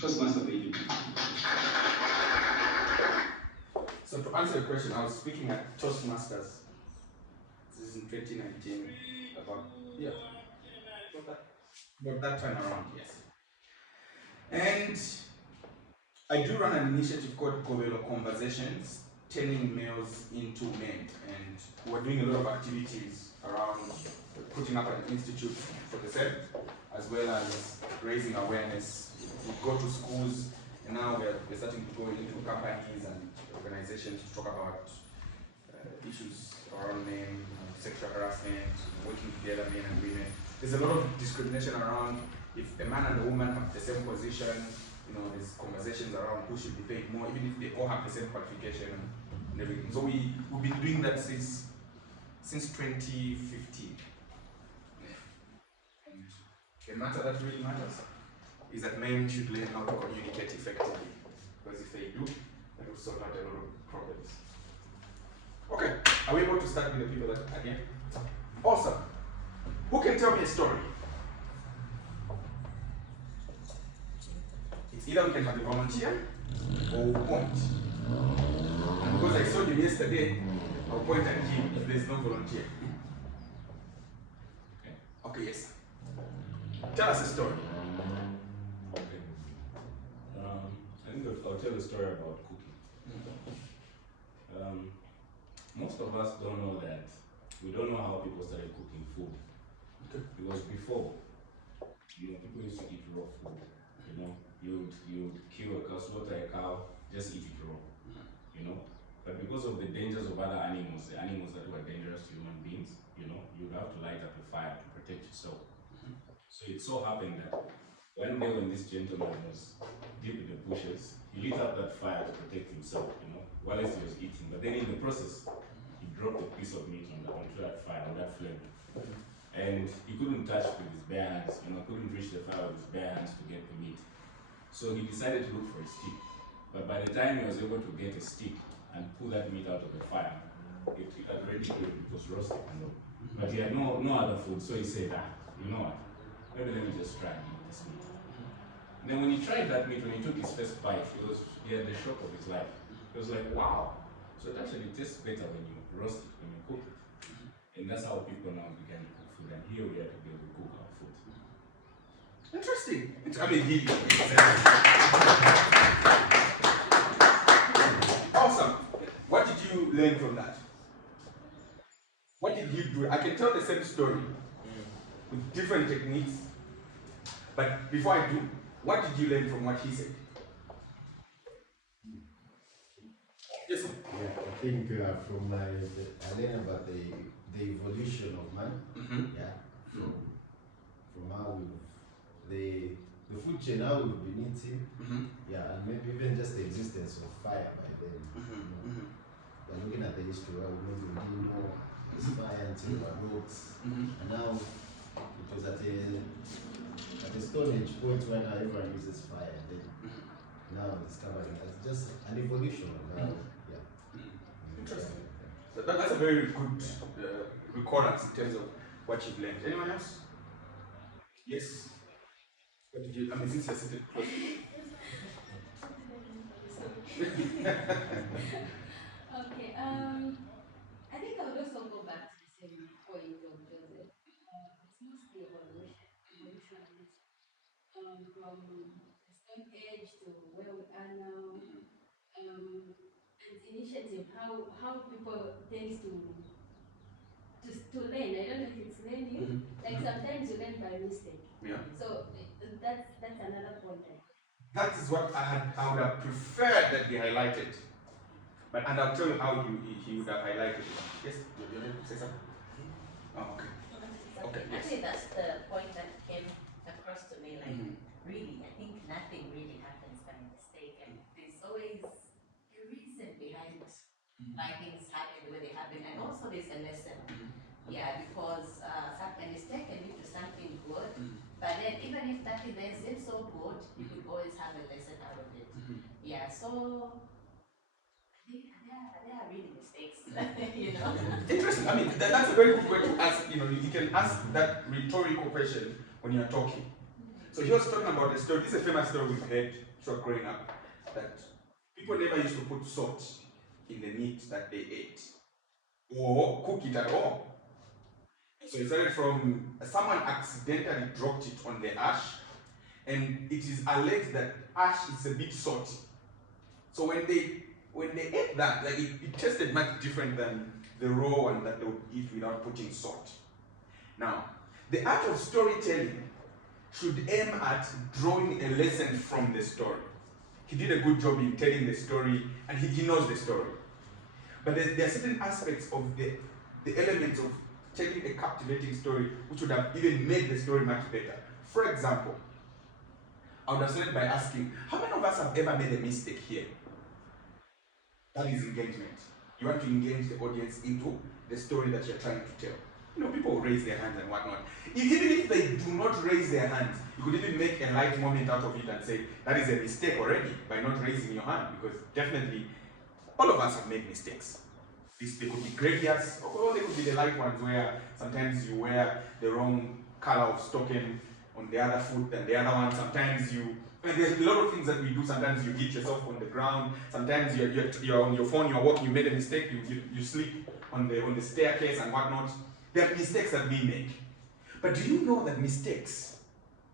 Toastmaster baby. So to answer your question, I was speaking at Toastmasters. This is in 2019. About that time around, yes. And I do run an initiative called Gobelo Conversations, turning males into men. And we're doing a lot of activities around putting up an institute for the same, as well as raising awareness. We go to schools, and now we're starting to go into companies and organizations to talk about issues around men, sexual harassment, working together, men and women. There's a lot of discrimination around if a man and a woman have the same position. There's conversations around who should be paid more, even if they all have the same qualification and everything. So we've been doing that since 2015. And the matter that really matters is that men should learn how to communicate effectively. Because if they do, that will solve out a lot of problems. Okay, are we able to start with the people that again? Awesome. Who can tell me a story? It's either we can have a volunteer or we won't. And because I saw him yesterday, I'll point at him if there's no volunteer. Okay, yes. Tell us a story. Okay. I think I'll tell a story about cooking. Most of us don't know that. We don't know how people started cooking food. Okay. Because before, people used to eat raw food. You'd kill a cow, slaughter a cow, just eat it raw. But because of the dangers of other animals, the animals that were dangerous to human beings, you'd have to light up a fire to protect yourself. So it so happened that one day when this gentleman was deep in the bushes, he lit up that fire to protect himself, while he was eating. But then in the process, he dropped a piece of meat onto that fire, on that flame. And he couldn't touch it with his bare hands, couldn't reach the fire with his bare hands to get the meat. So he decided to look for a stick. But by the time he was able to get a stick and pull that meat out of the fire, it had already cooked, it was roasted. But he had no other food, so he said, you know what, maybe let me just try and eat this meat. And then when he tried that meat, when he took his first bite, he had the shock of his life. He was like, wow, so it actually tastes better when you roast it, when you cook it. And that's how people now began to cook food, and here we are to be able to cook our food. Interesting. Awesome. What did you learn from that? What did he do? I can tell the same story with different techniques. But before I do, what did you learn from what he said? Yes, sir. Yeah, I think from I learned about the evolution of man. Yeah, from how the food chain, how we've been eating. Yeah, and maybe even just the existence of fire by then. We're looking at the history where maybe we didn't know this fire until we were dogs. And now it was at a Stone Age point where now everyone uses fire. And then now discovering that's just an evolution of now. Interesting. That's a very good recordance in terms of what you've learned. Anyone else? Yes. What did you? Since you're sitting close. Okay. I think I would also go back to the same point of Joseph. It's mostly evolution. From the stone age to where we are now. And initiative, how people tend to learn. I don't know if it's learning. Like sometimes you learn by mistake. Yeah. So that's another point. That is what I would have preferred that be highlighted. And I'll tell you how he would have highlighted it. Yes, you want to say something? Oh, okay. Okay. Yes. Actually, that's the point that came across to me. Like, really, I think nothing really happens by mistake, and there's always a reason behind why things happen the way they happen, and also there's a lesson. Yeah, because a mistake can lead to something good, but then even if that event isn't so good, you could always have a lesson out of it. Yeah, so I think there are really mistakes, Interesting. That's a very good way to ask. You can ask that rhetorical question when you're talking. So he was talking about a story. This is a famous story we've heard growing up, that people never used to put salt in the meat that they ate or cook it at all. So it started from someone accidentally dropped it on the ash, and it is alleged that ash is a bit salty. So when they ate that, like it tasted much different than the raw one that they would eat without putting salt. Now, the art of storytelling should aim at drawing a lesson from the story. He did a good job in telling the story, and he knows the story. But there are certain aspects of the elements of telling a captivating story which would have even made the story much better. For example, I would have started by asking, how many of us have ever made a mistake here? That is engagement. You want to engage the audience into the story that you're trying to tell. You know, people raise their hands and whatnot. Even if they do not raise their hands, you could even make a light moment out of it and say, that is a mistake already by not raising your hand, because definitely all of us have made mistakes. They could be grievous, or they could be the light ones where sometimes you wear the wrong color of stocking on the other foot than the other one. Sometimes there's a lot of things that we do. Sometimes you hit yourself on the ground. Sometimes you're on your phone, you're walking, you made a mistake, you sleep on the staircase and whatnot. There are mistakes that we make. But do you know that mistakes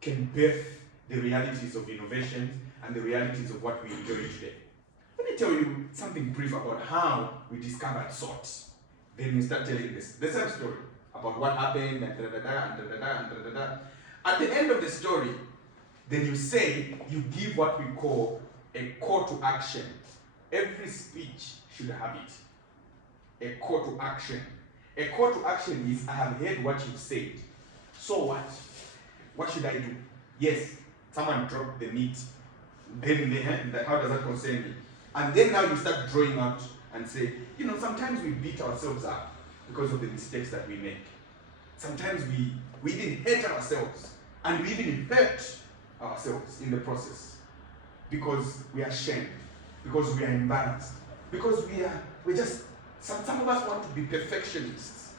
can birth the realities of innovation and the realities of what we enjoy today? Let me tell you something brief about how we discovered salt. Then you start telling the same story about what happened and da-da-da-da and da-da-da and da-da-da. At the end of the story, then you give what we call a call to action. Every speech should have it. A call to action. A call to action is, I have heard what you've said. So what? What should I do? Yes, someone dropped the meat. Then how does that concern me? And then now you start drawing out and say, sometimes we beat ourselves up because of the mistakes that we make. Sometimes we even hate ourselves, and we even hurt ourselves in the process because we are ashamed, because we are embarrassed, because some of us want to be perfectionists.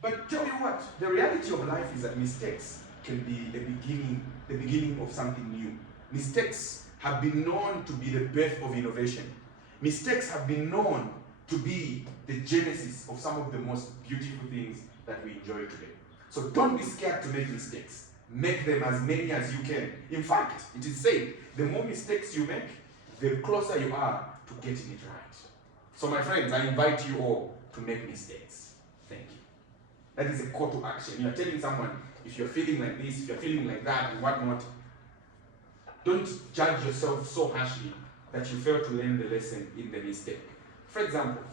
But tell you what, the reality of life is that mistakes can be the beginning of something new. Mistakes have been known to be the birth of innovation. Mistakes have been known to be the genesis of some of the most beautiful things that we enjoy today. So don't be scared to make mistakes. Make them as many as you can. In fact, it is said, the more mistakes you make, the closer you are to getting it right. So my friends, I invite you all to make mistakes. Thank you. That is a call to action. You are telling someone, if you're feeling like this, if you're feeling like that, and whatnot, don't judge yourself so harshly that you fail to learn the lesson in the mistake. For example,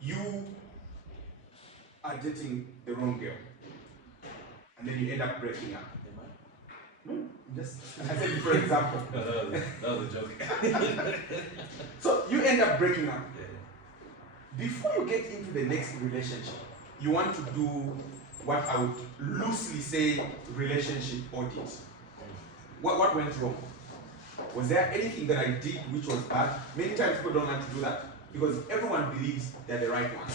you are dating the wrong girl, and then you end up breaking up. No, I said for example. That was a joke. So you end up breaking up. Before you get into the next relationship, you want to do what I would loosely say relationship audit. What went wrong? Was there anything that I did which was bad? Many times people don't like to do that because everyone believes they're the right one.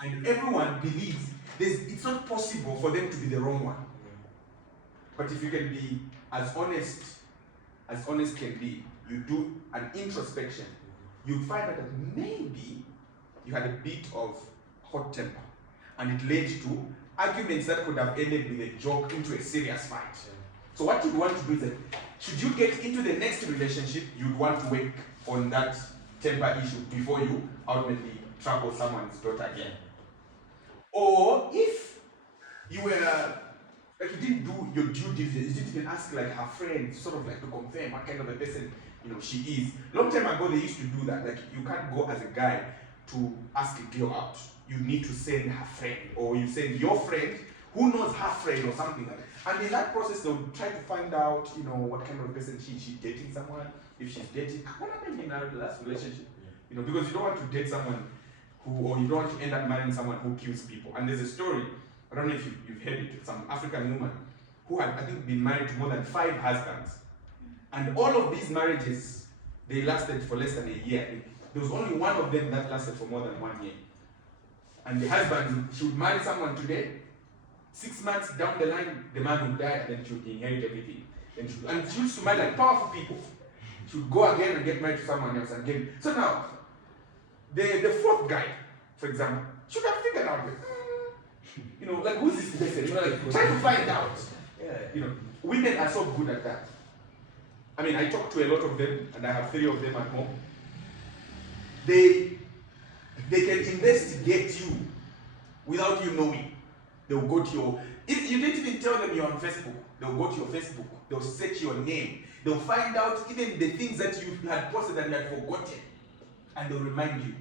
And everyone believes it's not possible for them to be the wrong one. But if you can be as honest can be, you do an introspection, you find out that maybe you had a bit of hot temper, and it led to arguments that could have ended with a joke into a serious fight. So what you'd want to do is that, should you get into the next relationship, you'd want to work on that temper issue before you ultimately trouble someone's daughter again. Or if you were, like, you didn't do your due diligence, you didn't even ask like her friend, sort of like to confirm what kind of a person she is. Long time ago they used to do that. Like, you can't go as a guy to ask a girl out. You need to send her friend, or you send your friend who knows her friend or something like that. And in that process they'll try to find out, what kind of person she's dating someone, if she's dating. What happened in our last relationship? Because you don't want to date someone or you don't want to end up marrying someone who kills people. And there's a story, I don't know if you've heard it, some African woman who had, I think, been married to more than 5 husbands. And all of these marriages, they lasted for less than a year. There was only one of them that lasted for more than 1 year. And the husband, she would marry someone today, 6 months down the line, the man would die and then she would inherit everything. And she used to marry like powerful people. She would go again and get married to someone else and get. So now, the fourth guy, for example, should have figured out, like who's this person? Like try to find out. Yeah. Women are so good at that. I mean, I talk to a lot of them, and I have 3 of them at home. They can investigate you without you knowing. They'll go to your. If you didn't even tell them you're on Facebook, they'll go to your Facebook. They'll search your name. They'll find out even the things that you had posted and you had forgotten, and they'll remind you.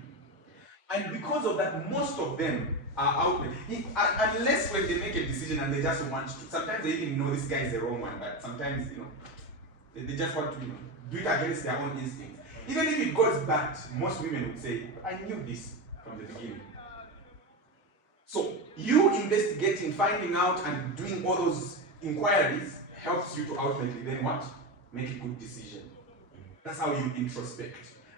And because of that, most of them are out there. Unless when they make a decision and they just want to. Sometimes they even know this guy is the wrong one, but sometimes, they just want to, do it against their own instincts. Even if it goes bad, most women would say, I knew this from the beginning. So, you investigating, finding out, and doing all those inquiries helps you to ultimately then what? Make a good decision. That's how you introspect.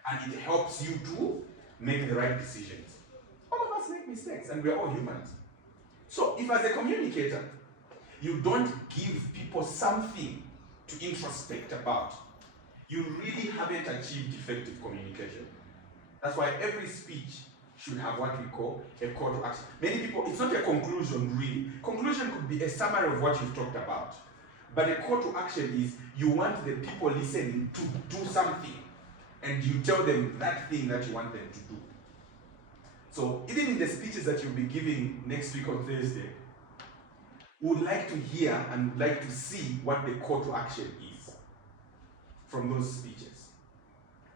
And it helps you to make the right decisions. All of us make mistakes, and we're all humans. So, if as a communicator, you don't give people something to introspect about, you really haven't achieved effective communication. That's why every speech should have what we call a call to action. Many people, it's not a conclusion really. Conclusion could be a summary of what you've talked about. But a call to action is you want the people listening to do something, and you tell them that thing that you want them to do. So even in the speeches that you'll be giving next week on Thursday, we would like to hear and would like to see what the call to action is from those speeches.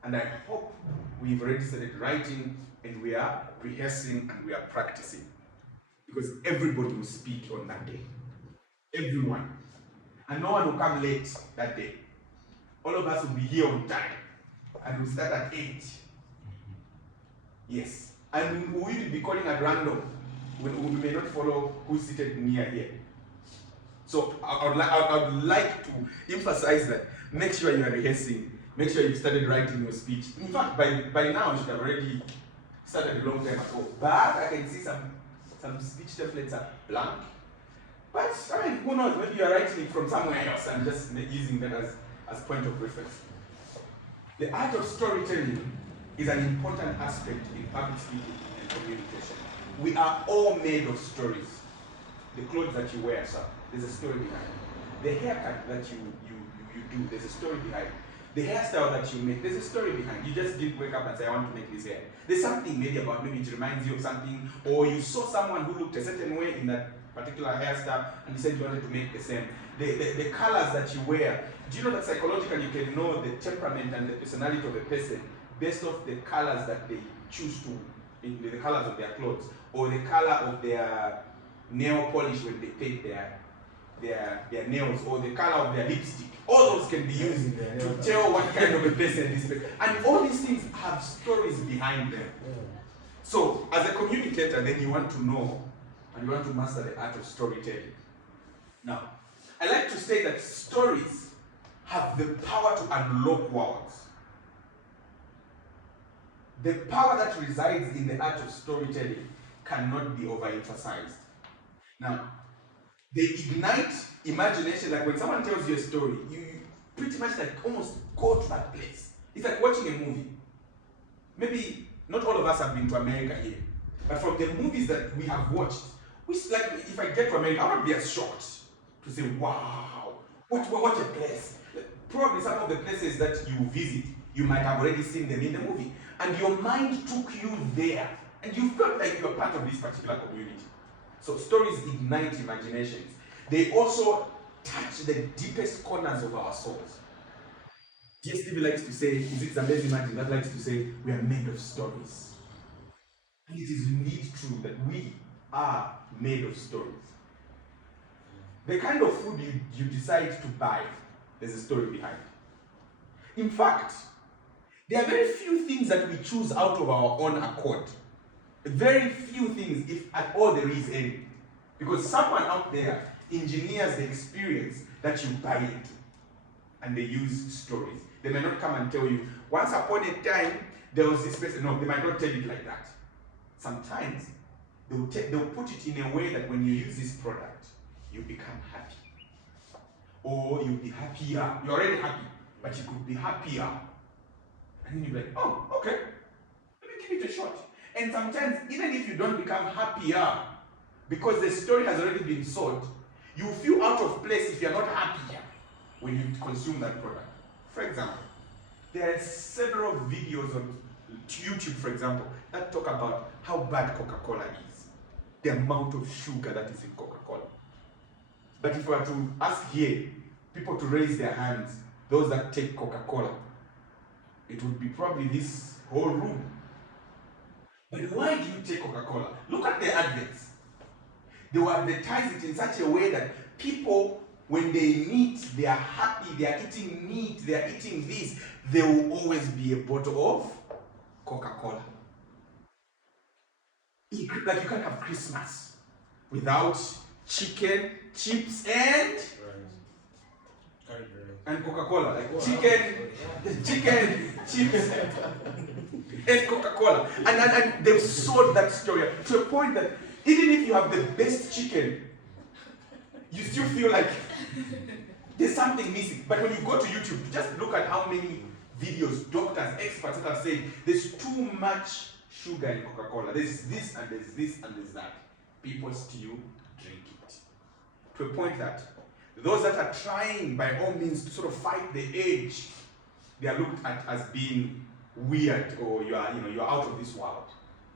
And I hope we've already started writing and we are rehearsing and we are practicing. Because everybody will speak on that day. Everyone. And no one will come late that day. All of us will be here on time. And we'll start at 8. Yes. And we will be calling at random. We may not follow who's seated near here. So I would like to emphasize that. Make sure you are rehearsing. Make sure you've started writing your speech. In fact, by now you should have already started a long time ago. But I can see some speech templates are blank. But I mean, who knows? Maybe you are writing it from somewhere else and just using that as point of reference. The art of storytelling is an important aspect in public speaking and communication. We are all made of stories. The clothes that you wear, sir, there's a story behind it. The haircut that you do, there's a story behind it. The hairstyle that you make, there's a story behind it. You just didn't wake up and say, I want to make this hair. There's something maybe about, maybe it reminds you of something, or you saw someone who looked a certain way in that particular hairstyle, and you said you wanted to make the same. The colors that you wear, do you know that psychologically you can know the temperament and the personality of a person based off the colors that they choose to, the colors of their clothes, or the color of their nail polish when they paint their nails, or the color of their lipstick. All those can be used to tell what kind of a person this person. And all these things have stories behind them. So, as a communicator, then you want to know and you want to master the art of storytelling. Now, I like to say that stories have the power to unlock worlds. The power that resides in the art of storytelling cannot be overemphasized. Now, they ignite imagination. Like when someone tells you a story, you pretty much like almost go to that place. It's like watching a movie. Maybe not all of us have been to America here, but from the movies that we have watched, like if I get to America, I won't be as shocked to say, wow, what a place. Probably some of the places that you visit, you might have already seen them in the movie. And your mind took you there. And you felt like you were part of this particular community. So stories ignite imaginations. They also touch the deepest corners of our souls. DSTV likes to say, is it amazing Martin that likes to say, we are made of stories. And it is indeed true that we are made of stories. The kind of food you decide to buy, there's a story behind it. In fact, there are very few things that we choose out of our own accord. Very few things, if at all there is any. Because someone out there engineers the experience that you buy into. And they use stories. They may not come and tell you, once upon a time, there was this person. No, they might not tell it like that. Sometimes, they'll put it in a way that when you use this product, you become happy. Or you'll be happier. You're already happy, but you could be happier. And then you're like, oh, okay, let me give it a shot. And sometimes, even if you don't become happier, because the story has already been sold, you feel out of place if you're not happier when you consume that product. For example, there are several videos on YouTube, for example, that talk about how bad Coca-Cola is. The amount of sugar that is in Coca-Cola. But if we were to ask here, people to raise their hands, those that take Coca-Cola, it would be probably this whole room. But why do you take Coca-Cola? Look at the adverts. They will advertise it in such a way that people, when they meet, they are happy, they are eating meat, they are eating this, there will always be a bottle of Coca-Cola. Like you can't have Christmas without chicken, chips, and Coca-Cola. Like chicken, chips, and Coca-Cola. And they've sold that story to a point that even if you have the best chicken, you still feel like there's something missing. But when you go to YouTube, just look at how many videos, doctors, experts that have said there's too much sugar in Coca-Cola. There's this and there's this and there's that. People still drink it. To a point that those that are trying by all means to sort of fight the edge, they are looked at as being weird, or you're out of this world.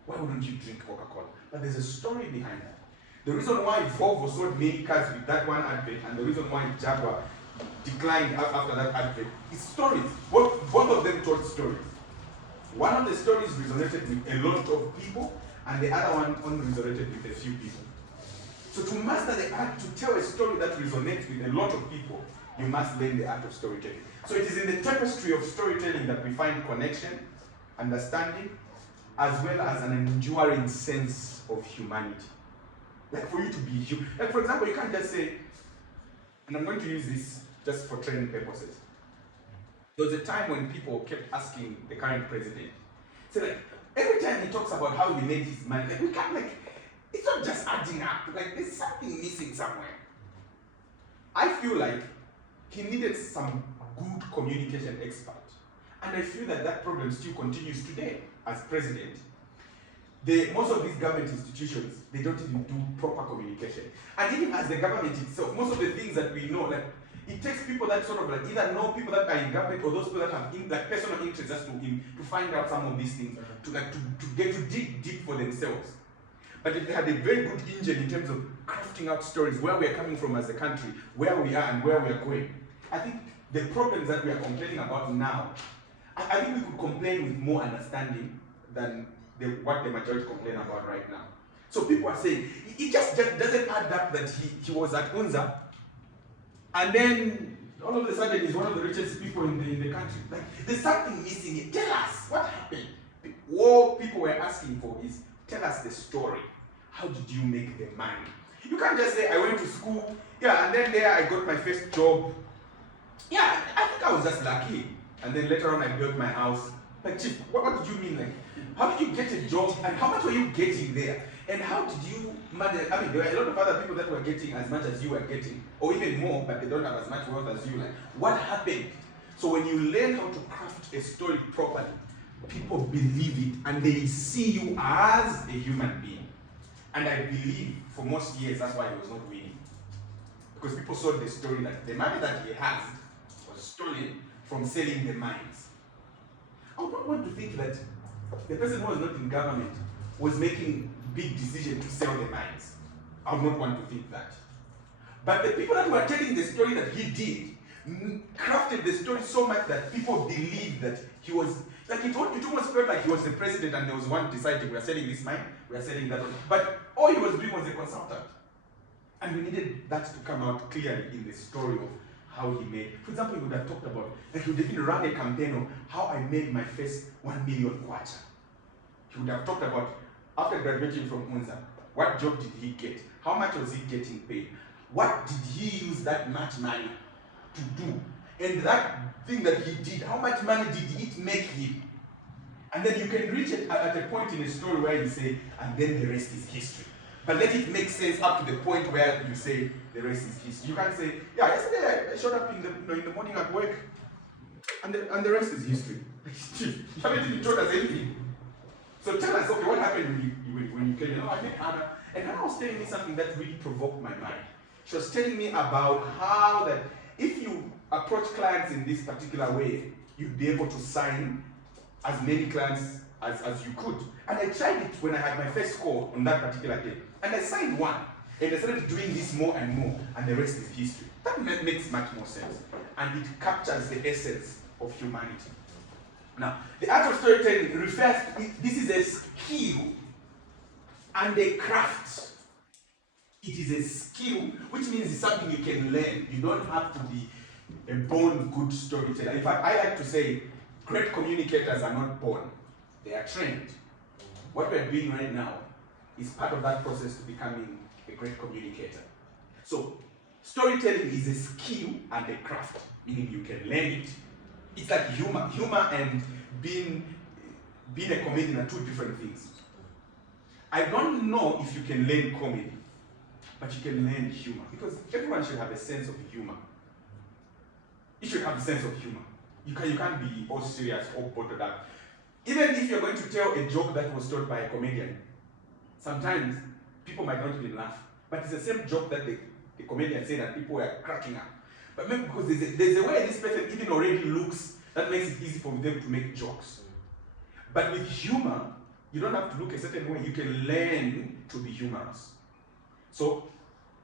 Why wouldn't you drink Coca-Cola? But there's a story behind that. The reason why Volvo sold many cars with that one advert, and the reason why Jaguar declined after that advert, is stories. Both of them told stories. One of the stories resonated with a lot of people, and the other one only resonated with a few people. So to master the art to tell a story that resonates with a lot of people, you must learn the art of storytelling. So it is in the tapestry of storytelling that we find connection, understanding, as well as an enduring sense of humanity. Like for you to be human. Like for example, you can't just say, and I'm going to use this just for training purposes. There was a time when people kept asking the current president, so like every time he talks about how he made his money, like we can't, like, it's not just adding up, like there's something missing somewhere. I feel like he needed some good communication expert. And I feel that that problem still continues today as president. Most of these government institutions, they don't even do proper communication. And even as the government itself, most of the things that we know, like it takes people that sort of like either know people that are in government or those people that have like personal interest as to find out some of these things, to get to dig deep for themselves. But if they had a very good engine in terms of crafting out stories, where we are coming from as a country, where we are and where we are going, I think the problems that we are complaining about now, I think we could complain with more understanding than what the majority complain about right now. So people are saying, it just doesn't add up that he was at UNZA, and then all of a sudden he's one of the richest people in the country. Like, there's something missing here. Tell us what happened. What people were asking for is, tell us the story. How did you make the money? You can't just say, I went to school, yeah, and then there I got my first job. Yeah, I think I was just lucky. And then later on I built my house. Like, Chief, what did you mean? Like, how did you get a job? And how much were you getting there? And how did you manage? I mean, there were a lot of other people that were getting as much as you were getting, or even more, but they don't have as much wealth as you. Like, what happened? So when you learn how to craft a story properly, people believe it and they see you as a human being. And I believe for most years that's why he was not winning. Because people saw the story that the money that he has was stolen from selling the mines. I would not want to think that the person who was not in government was making big decisions to sell the mines. I would not want to think that. But the people that were telling the story that he did crafted the story so much that people believed that he was, like it almost felt like he was the president and there was one deciding, we are selling this mine, we are selling that one. But all he was doing was a consultant. And we needed that to come out clearly in the story of how he made. For example, he would have talked about, like he would have even run a campaign of how I made my first 1 million kwacha. He would have talked about, after graduating from UNZA, what job did he get? How much was he getting paid? What did he use that much money to do? And that thing that he did, how much money did it make him? And then you can reach it at a point in a story where you say, and then the rest is history. But let it make sense up to the point where you say the rest is history. You can't say, yeah, yesterday I showed up in the morning at work, and the rest is history. You haven't even told us anything. So tell us, okay, what happened when you came? I met Hannah, and Hannah was telling me something that really provoked my mind. She was telling me about how that if you approach clients in this particular way, you'd be able to sign as many clients as you could. And I tried it when I had my first call on that particular day. And I signed one. And I started doing this more and more. And the rest is history. That makes much more sense. And it captures the essence of humanity. Now, the art of storytelling refers to it, this is a skill and a craft. It is a skill, which means it's something you can learn. You don't have to be a born good storyteller. In fact, I like to say, great communicators are not born, they are trained. What we're doing right now is part of that process to becoming a great communicator. So, storytelling is a skill and a craft, meaning you can learn it. It's like humor. Humor and being a comedian are two different things. I don't know if you can learn comedy, but you can learn humor, because everyone should have a sense of humor. You should have a sense of humor. You can't be all serious, all bottled up. Even if you're going to tell a joke that was told by a comedian, sometimes people might not even laugh. But it's the same joke that the comedian said and people were cracking up. But maybe because there's a way this person even already looks that makes it easy for them to make jokes. But with humor, you don't have to look a certain way. You can learn to be humorous. So,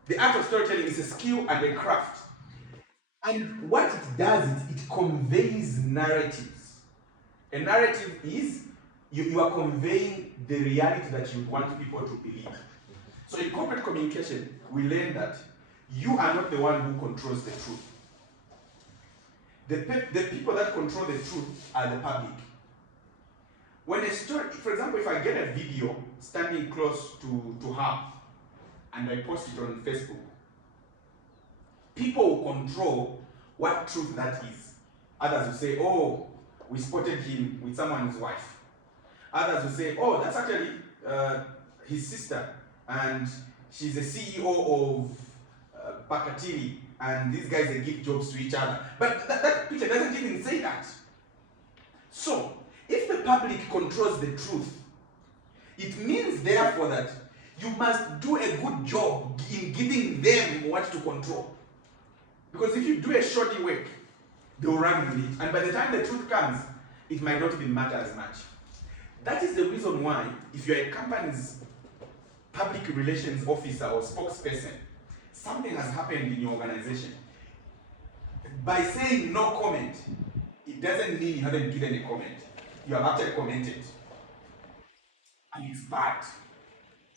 the art of storytelling is a skill and a craft. And what it does is it conveys narratives. A narrative is you are conveying the reality that you want people to believe. So in corporate communication, we learn that you are not the one who controls the truth. The people that control the truth are the public. When a story, for example, if I get a video standing close to her and I post it on Facebook, people will control what truth that is. Others will say, oh, we spotted him with someone's wife. Others will say, oh, that's actually his sister, and she's the CEO of Bakatili, and these guys, they give jobs to each other. But that picture doesn't even say that. So, if the public controls the truth, it means therefore that you must do a good job in giving them what to control. Because if you do a shoddy work, they will run with it. And by the time the truth comes, it might not even matter as much. That is the reason why, if you're a company's public relations officer or spokesperson, something has happened in your organization. By saying no comment, it doesn't mean you haven't given a comment. You have actually commented. And it's bad.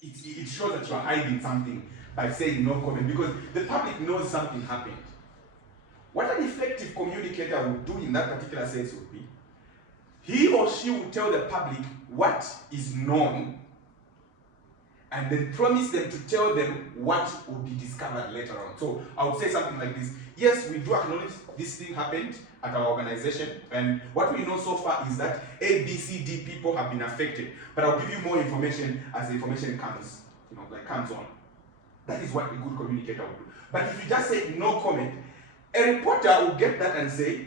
It shows that you are hiding something by saying no comment, because the public knows something happened. What an effective communicator would do in that particular sense would be, he or she will tell the public what is known and then promise them to tell them what will be discovered later on. So I would say something like this: yes, we do acknowledge this thing happened at our organization, and what we know so far is that A, B, C, D people have been affected. But I'll give you more information as the information comes, comes on. That is what a good communicator will do. But if you just say no comment, a reporter will get that and say,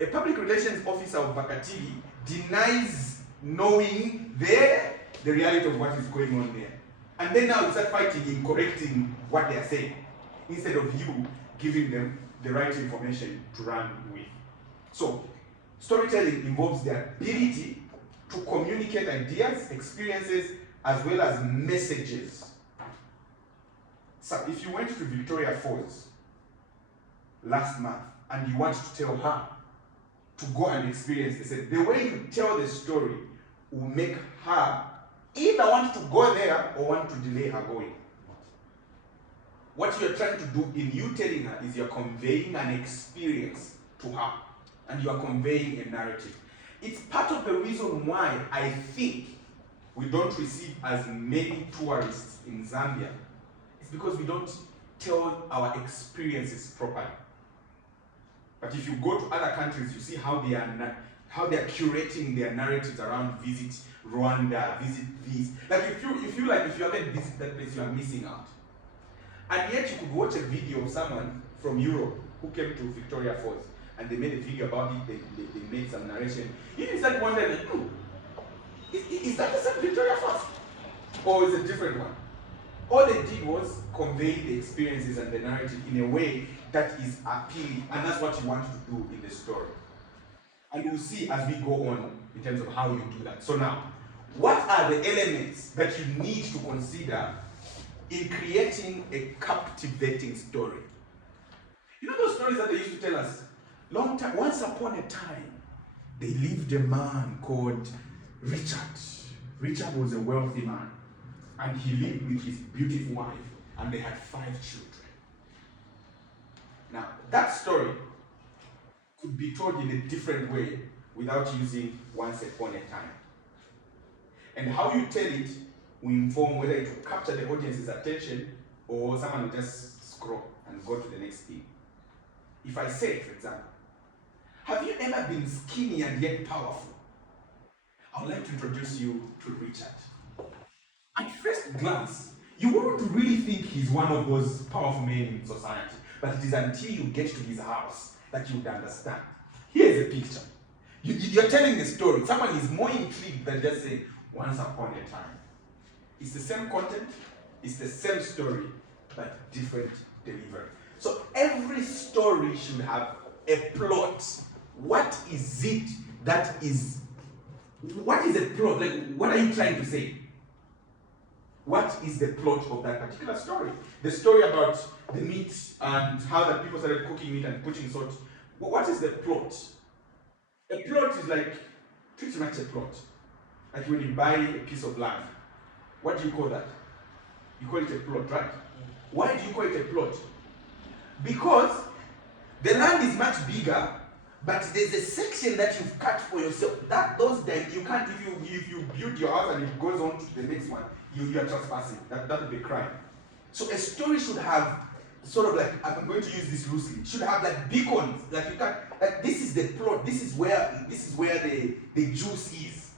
a public relations officer of Bakatili denies knowing the reality of what is going on there. And then now you start fighting in correcting what they are saying, instead of you giving them the right information to run with. So, storytelling involves the ability to communicate ideas, experiences, as well as messages. So, if you went to Victoria Falls last month and you want to tell her to go and experience this, the way you tell the story will make her either want to go there or want to delay her going. What you're trying to do in you telling her is you're conveying an experience to her, and you are conveying a narrative. It's part of the reason why I think we don't receive as many tourists in Zambia. It's because we don't tell our experiences properly. But if you go to other countries, you see how how they're curating their narratives around visit Rwanda, visit this. Like if you haven't visited that place, you are missing out. And yet you could watch a video of someone from Europe who came to Victoria Falls and they made a video about it, they made some narration. You start wondering, is that the same Victoria Falls? Or is it a different one? All they did was convey the experiences and the narrative in a way that is appealing, and that's what you want to do in the story. And we'll see as we go on in terms of how you do that. So now, what are the elements that you need to consider in creating a captivating story? You know those stories that they used to tell us? Long time, once upon a time, they lived a man called Richard. Richard was a wealthy man, and he lived with his beautiful wife, and they had 5 children. Now, that story could be told in a different way without using once upon a time. And how you tell it will inform whether it will capture the audience's attention or someone will just scroll and go to the next thing. If I say, for example, have you ever been skinny and yet powerful? I would like to introduce you to Richard. At first glance, you wouldn't really think he's one of those powerful men in society, but it is until you get to his house that you would understand. Here's a picture. You're telling a story. Someone is more intrigued than just saying, once upon a time. It's the same content, it's the same story, but different delivery. So every story should have a plot. What is it that is, what is a plot? Like, what are you trying to say? What is the plot of that particular story? The story about the meat and how the people started cooking meat and putting salt. What is the plot? A plot is like pretty much a plot. Like when you buy a piece of land, what do you call that? You call it a plot, right? Why do you call it a plot? Because the land is much bigger, but there's a section that you've cut for yourself. You can't, if you build your house and it goes on to the next one, you are trespassing. That would be a crime. So a story should have sort of like, I'm going to use this loosely, should have like beacons, like you can't, like this is the plot, this is where the juice is.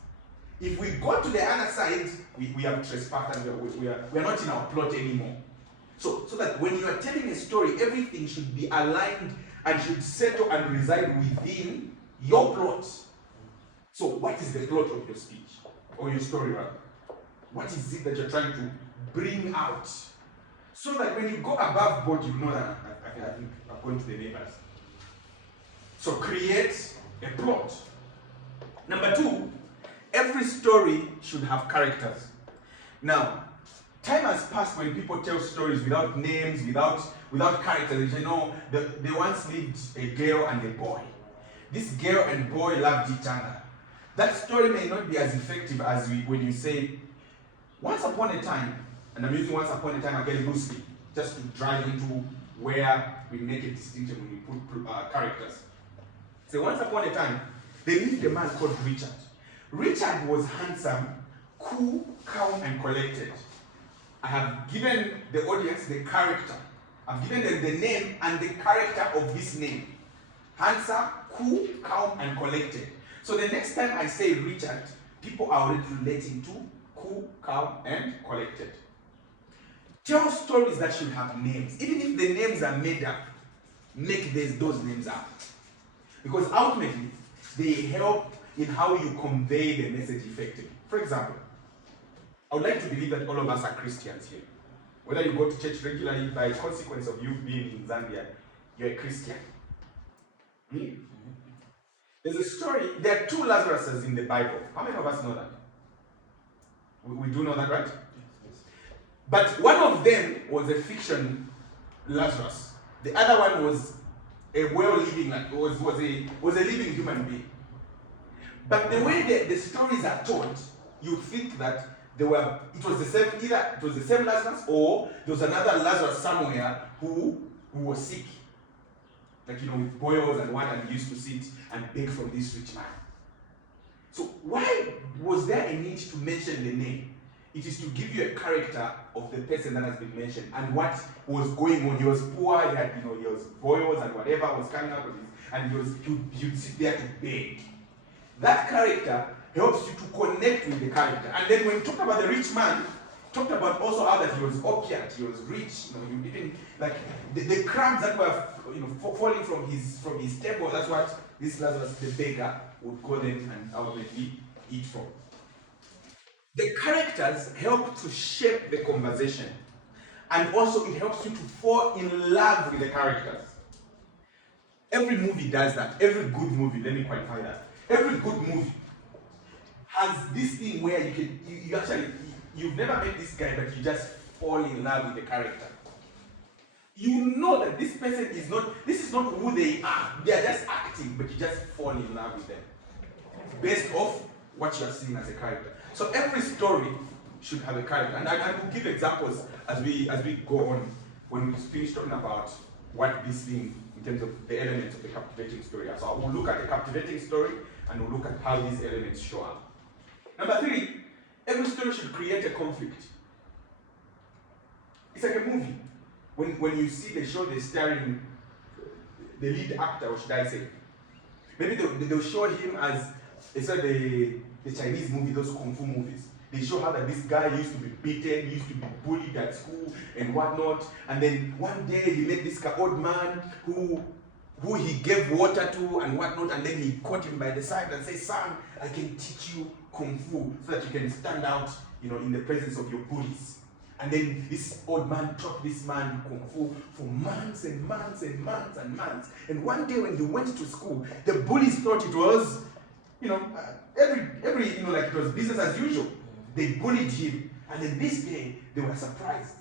If we go to the other side, we have trespassed and we are not in our plot anymore. So that when you are telling a story, everything should be aligned and should settle and reside within your plot. So what is the plot of your speech or your story rather? What is it that you're trying to bring out? So that when you go above board, you know that I think I'm going to the neighbors. So create a plot. Number 2, every story should have characters. Now, time has passed when people tell stories without names, without characters. You know, they once lived a girl and a boy. This girl and boy loved each other. That story may not be as effective as when you say, once upon a time, and I'm using once upon a time again loosely, just to drive into where we make a distinction when we put characters. So once upon a time, there lived a man called Richard. Richard was handsome, cool, calm, and collected. I have given the audience the character. I've given them the name and the character of this name. Handsome, cool, calm, and collected. So the next time I say Richard, people are already relating to cool, calm, and collected. Tell stories that should have names. Even if the names are made up, make those names up. Because ultimately, they help in how you convey the message effectively. For example, I would like to believe that all of us are Christians here. Whether you go to church regularly, by consequence of you being in Zambia, you're a Christian. There's a story, there are 2 Lazaruses in the Bible. How many of us know that? We do know that, right? But one of them was a fiction Lazarus. The other one was a well-living, was a living human being. But the way the stories are told, you think that it was the same, either it was the same Lazarus or there was another Lazarus somewhere who was sick. Like, with boils and what, and used to sit and beg from this rich man. So why was there a need to mention the name? It is to give you a character of the person that has been mentioned and what was going on. He was poor, he had, he was boils and whatever was coming out of it, and he'd sit there to beg. that character helps you to connect with the character. And then when you talk about the rich man, talked about also how that he was opiate, he was rich, you didn't like the crumbs that were falling from his table. That's what this Lazarus the beggar would go then and ultimately eat from. The characters help to shape the conversation, and also it helps you to fall in love with the characters. Every movie does that. Every good movie, let me qualify that. Every good movie has this thing where you've never met this guy, but you just fall in love with the character. You know that this person is not who they are. They are just acting, but you just fall in love with them based off what you are seeing as a character. So every story should have a character, and I will give examples as we go on when we finish talking about what this thing in terms of the elements of the captivating story are. So we'll look at the captivating story, and we'll look at how these elements show up. Number 3, every story should create a conflict. It's like a movie. When you see the show, they're starring the lead actor, or should I say, maybe they'll show him as, it's like the Chinese movie, those kung fu movies. They show how that this guy used to be beaten, used to be bullied at school and whatnot, and then one day he met this old man who he gave water to and whatnot, and then he caught him by the side and said, "Son, I can teach you kung fu so that you can stand out, in the presence of your bullies." And then this old man taught this man kung fu for months and months and months and months. And one day when he went to school, the bullies thought it was, every like it was business as usual. They bullied him, and then this day they were surprised.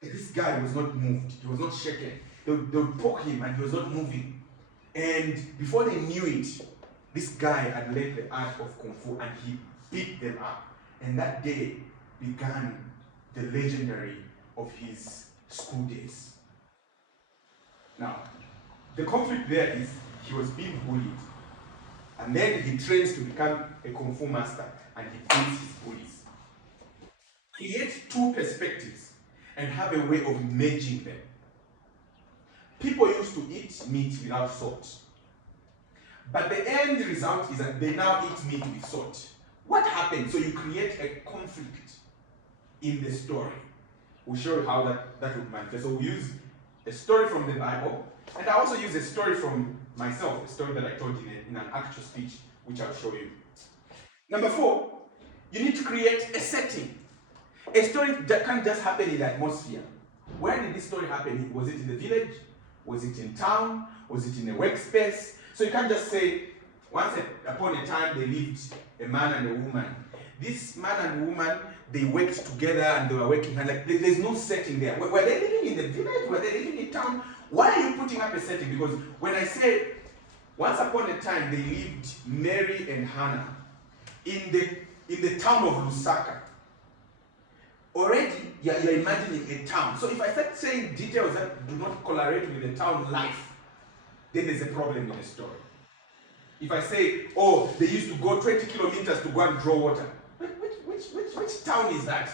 This guy was not moved, he was not shaken. They would poke him and he was not moving. And before they knew it, this guy had learned the art of kung fu and he beat them up. And that day began the legendary of his school days. Now, the conflict there is he was being bullied. And then he trains to become a kung fu master and he beats his bullies. Create 2 perspectives and have a way of merging them. People used to eat meat without salt. But the end result is that they now eat meat with salt. What happened? So you create a conflict in the story. We'll show you how that would manifest. So we use a story from the Bible, and I also use a story from myself, a story that I told in an actual speech, which I'll show you. Number 4, you need to create a setting. A story that can't just happen in the atmosphere. Where did this story happen? Was it in the village? Was it in town? Was it in a workspace? So you can't just say, once upon a time they lived a man and a woman. This man and woman, they worked together and they were working hard. Like there's no setting there. Were they living in the village? Were they living in town? Why are you putting up a setting? Because when I say, once upon a time they lived Mary and Hannah in the town of Lusaka. Already, you're imagining a town. So if I start saying details that do not correlate with the town life, then there's a problem in the story. If I say, they used to go 20 kilometers to go and draw water, which town is that?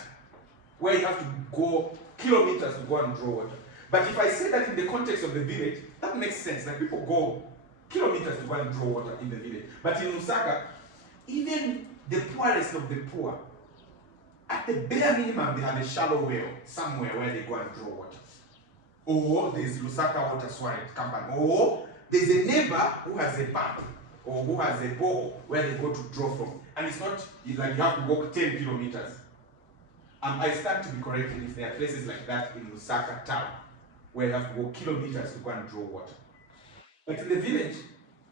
Where you have to go kilometers to go and draw water. But if I say that in the context of the village, that makes sense. Like people go kilometers to go and draw water in the village. But in Lusaka, even the poorest of the poor, at the bare minimum, they have a shallow well somewhere where they go and draw water. Or there's Lusaka Water Supply Company. Or there's a neighbor who has a pump or who has a bowl where they go to draw from. And it's not like you have to walk 10 kilometers. I stand to be corrected if there are places like that in Lusaka town where you have to walk kilometers to go and draw water. But in the village,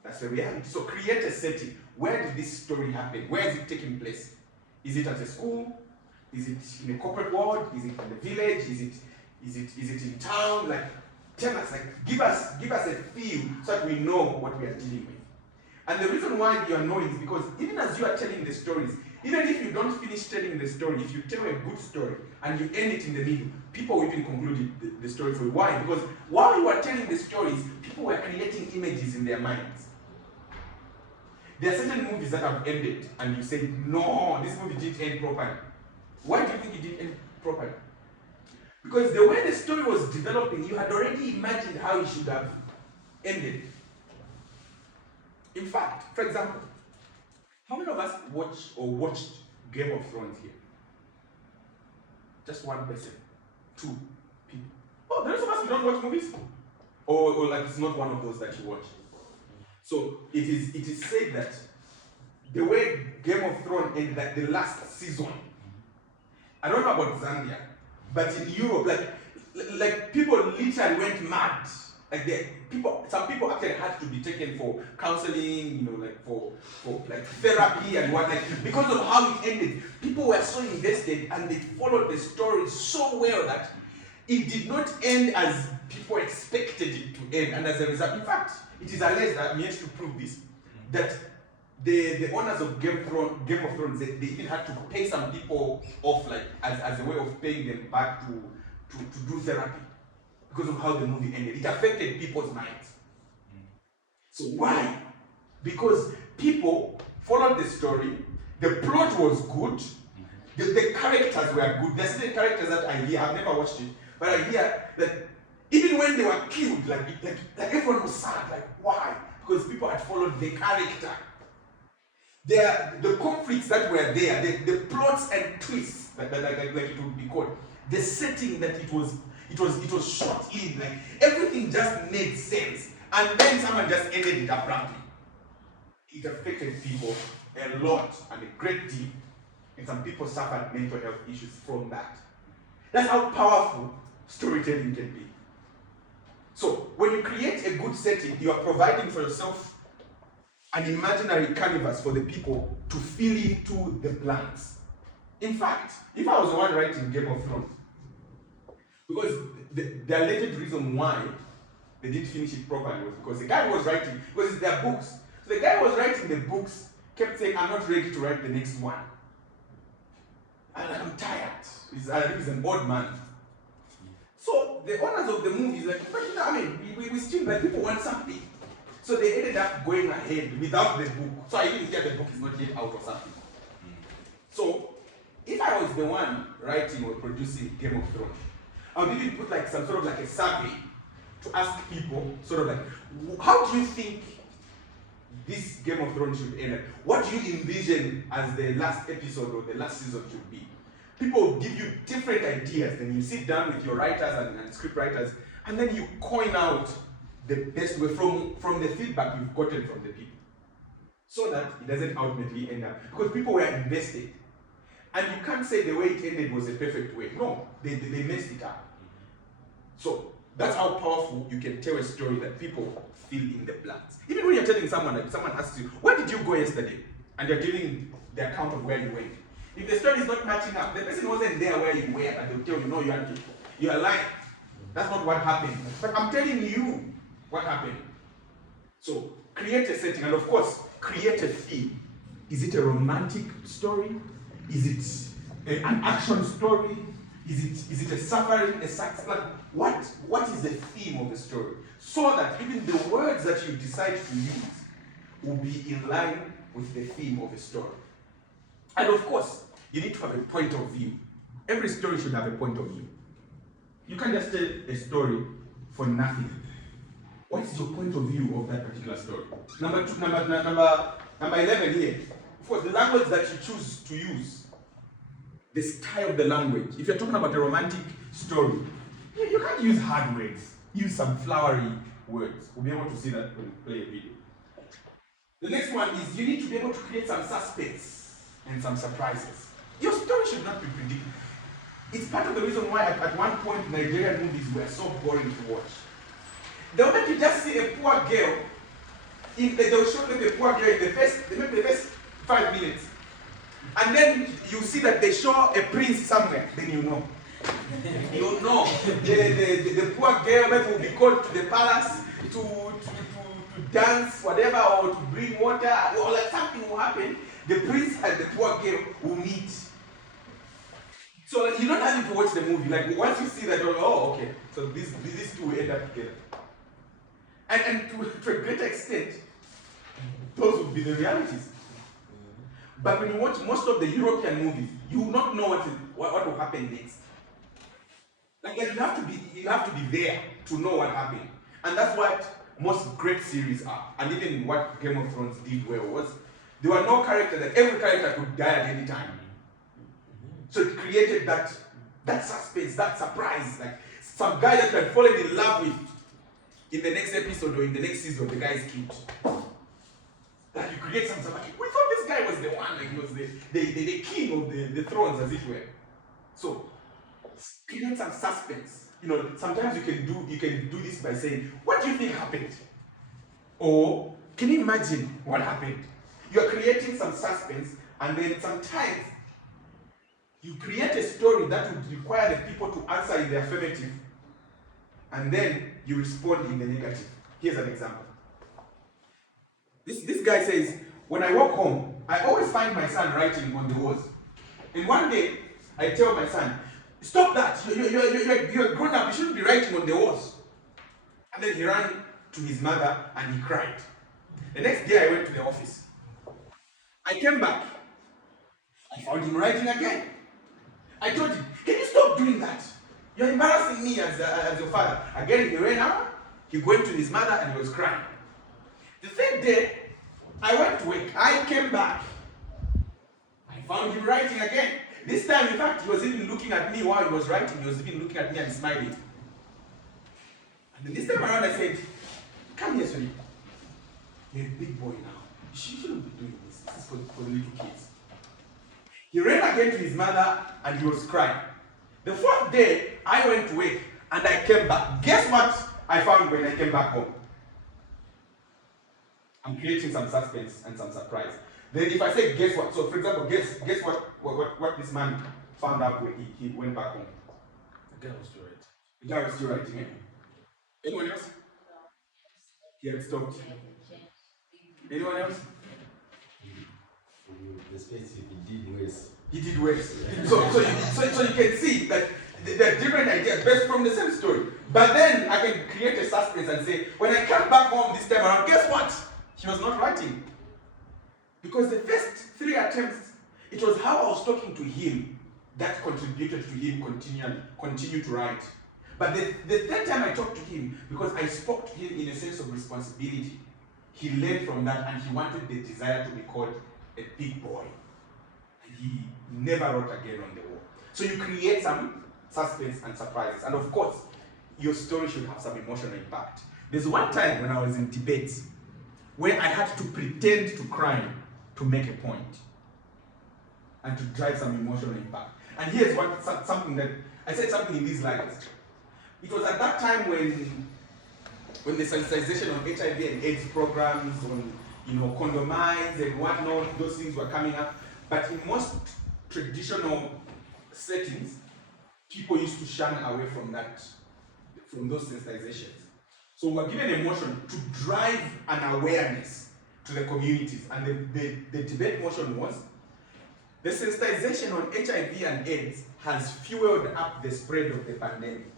that's the reality. So create a setting. Where did this story happen? Where is it taking place? Is it at a school? Is it in a corporate world? Is it in the village? Is it in town? Like, tell us, like, give us a feel so that we know what we are dealing with. And the reason why you are knowing is because even as you are telling the stories, even if you don't finish telling the story, if you tell a good story and you end it in the middle, people will even conclude the story for you. Why? Because while you are telling the stories, people were creating images in their minds. There are certain movies that have ended, and you say, no, this movie didn't end properly. Why do you think it didn't end properly? Because the way the story was developing, you had already imagined how it should have ended. In fact, for example, How many of us watched Game of Thrones here? Just one person, 2 people. Oh, the rest of us we don't watch movies, or like it's not one of those that you watch. So it is said that the way Game of Thrones ended, like the last season. I don't know about Zambia, but in Europe, like people literally went mad. Like some people actually had to be taken for counseling, like for like therapy and what, like because of how it ended. People were so invested and they followed the story so well that it did not end as people expected it to end. And as a result, in fact, it is alleged that I'm yet to prove this, that the owners of Game of Thrones, they even had to pay some people off, like as a way of paying them back to do therapy because of how the movie ended. It affected people's minds. So why? Because people followed the story, the plot was good, the characters were good. There's certain characters that I hear, I've never watched it, but I hear that even when they were killed, like everyone was sad. Like, why? Because people had followed the character. The conflicts that were there, the plots and twists, like it would be called, the setting that it was shot in, like everything just made sense, and then someone just ended it abruptly. It affected people a lot and a great deal, and some people suffered mental health issues from that. That's how powerful storytelling can be. So when you create a good setting, you are providing for yourself an imaginary canvas for the people to fill into the blanks. In fact, if I was the one writing Game of Thrones, because the alleged reason why they didn't finish it properly was because the guy was writing, because it's their books. So the guy was writing the books, kept saying, I'm not ready to write the next one. And I'm tired. He's an old man. So the owners of the movies like, but we still, like, people want something. So they ended up going ahead without the book. So I didn't hear the book is not yet out or something. So if I was the one writing or producing Game of Thrones, I would even put like some sort of like a survey to ask people sort of like, how do you think this Game of Thrones should end? What do you envision as the last episode or the last season should be? People will give you different ideas, then you sit down with your writers and script writers, and then you coin out the best way from the feedback you've gotten from the people, so that it doesn't ultimately end up, because people were invested, and you can't say the way it ended was a perfect way. No, they messed it up. So that's how powerful you can tell a story that people fill in the blanks. Even when you're telling someone, like someone asks you, where did you go yesterday? And you're giving the account of where you went. If the story is not matching up, the person wasn't there where you were, and they'll tell you, no, you are lying. That's not what happened. But I'm telling you what happened. So create a setting, and of course, create a theme. Is it a romantic story? Is it an action story? Is it a suffering, a success? What is the theme of the story? So that even the words that you decide to use will be in line with the theme of the story. And of course, you need to have a point of view. Every story should have a point of view. You can't just tell a story for nothing. What is your point of view of that particular story? Number 11 here. Of course, the language that you choose to use, the style of the language. If you're talking about a romantic story, you can't use hard words. Use some flowery words. We'll be able to see that when we play a video. The next one is you need to be able to create some suspense and some surprises. Your story should not be predictable. It's part of the reason why at one point Nigerian movies were so boring to watch. The moment you just see a poor girl, they'll show them the poor girl in the first 5 minutes. And then you see that they show a prince somewhere, then you know. You know. The poor girl maybe will be called to the palace to dance, whatever, or to bring water, or like something will happen. The prince and the poor girl will meet. So like, you don't have to watch the movie. Like once you see that, oh, okay. So these two will end up together. And to a great extent, those would be the realities. But when you watch most of the European movies, you will not know what will happen next. Like you have to be there to know what happened. And that's what most great series are. And even what Game of Thrones did well was There were no character that every character could die at any time. So it created that suspense, that surprise, like some guy that you had fallen in love with. In the next episode or in the next season, the guy is killed. Like you create something like, we thought this guy was the one, like he was the king of the thrones, as it were. So create some suspense. You know, sometimes you can do this by saying, what do you think happened? Or can you imagine what happened? You are creating some suspense, and then sometimes you create a story that would require the people to answer in the affirmative, and then you respond in the negative. Here's an example. This guy says, when I walk home, I always find my son writing on the walls. And one day, I tell my son, stop that, you're grown up, you shouldn't be writing on the walls. And then he ran to his mother and he cried. The next day I went to the office. I came back. I found him writing again. I told him, can you stop doing that? You're embarrassing me as your father. Again, he ran out. He went to his mother and he was crying. The third day, I went to work. I came back. I found him writing again. This time, in fact, he was even looking at me while he was writing. He was even looking at me and smiling. And then this time around, I said, come here, Sonny. You're a big boy now. You shouldn't be doing this. This is for the little kids. He ran again to his mother and he was crying. The fourth day, I went to work and I came back. Guess what I found when I came back home? I'm creating some suspense and some surprise. Then if I say guess what, so for example, guess what this man found out when he went back home. The guy was still right. The guy was still writing it. Anyone else? He had stopped. Anyone else? The space he did worse. He did worse. So you can see that there are different ideas based from the same story. But then I can create a suspense and say, when I come back home this time around, guess what? He was not writing. Because the first 3 attempts, it was how I was talking to him that contributed to him continue to write. But the third time I talked to him, because I spoke to him in a sense of responsibility, he learned from that and he wanted the desire to be called a big boy. And he never wrote again on the wall. So you create some suspense and surprises. And of course, your story should have some emotional impact. There's one time when I was in debates where I had to pretend to cry to make a point and to drive some emotional impact. And here's something that I said something in these lines. It was at that time when the sensitization on HIV and AIDS programs, on condomize and whatnot, those things were coming up. But in most traditional settings, people used to shun away from those sensitizations. So we were given a motion to drive an awareness to the communities. And the debate motion was, the sensitization on HIV and AIDS has fueled up the spread of the pandemic.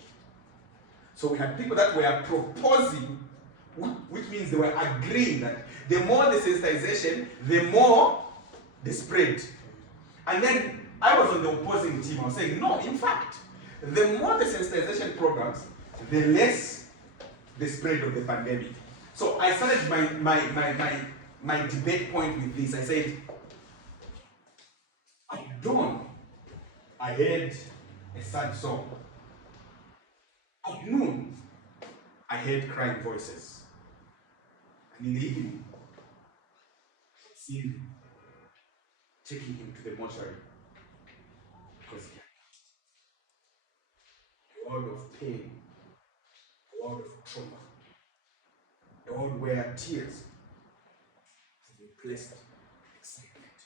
So we had people that were proposing, which means they were agreeing that the more the sensitization, the more the spread. And then I was on the opposing team. I was saying, no, in fact, the more the sensitization programs, the less the spread of the pandemic. So I started my debate point with this. I said, at dawn, I heard a sad song. At noon, I heard crying voices. And in the evening, I see him taking him to the mortuary because he had a world of pain, a world of trauma, a world where tears have replaced excitement.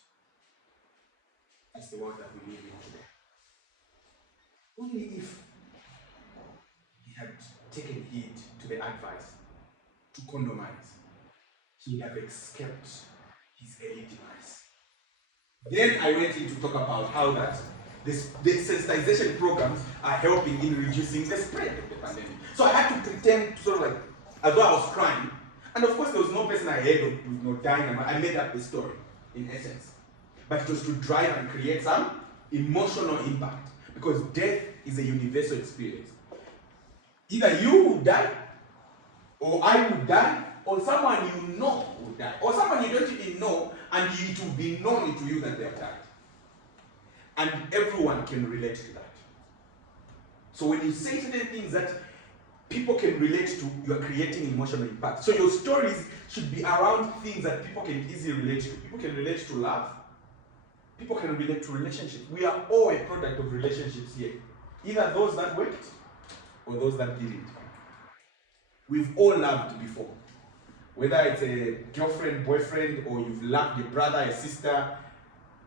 That's the world that we live in today. Only if he had taken heed to the advice to condomize, he would have escaped his early demise. Then I went in to talk about how that the sensitization programs are helping in reducing the spread of the pandemic. So I had to pretend sort of like, as though I was crying. And of course there was no person I heard of dying, and I made up the story, in essence. But it was to drive and create some emotional impact, because death is a universal experience. Either you will die, or I will die, or someone you know will die, or someone you don't even know and it will be known to you that they have died. And everyone can relate to that. So when you say certain things that people can relate to, you are creating emotional impact. So your stories should be around things that people can easily relate to. People can relate to love. People can relate to relationships. We are all a product of relationships here. Either those that worked or those that didn't. We've all loved before. Whether it's a girlfriend, boyfriend, or you've loved a brother, a sister,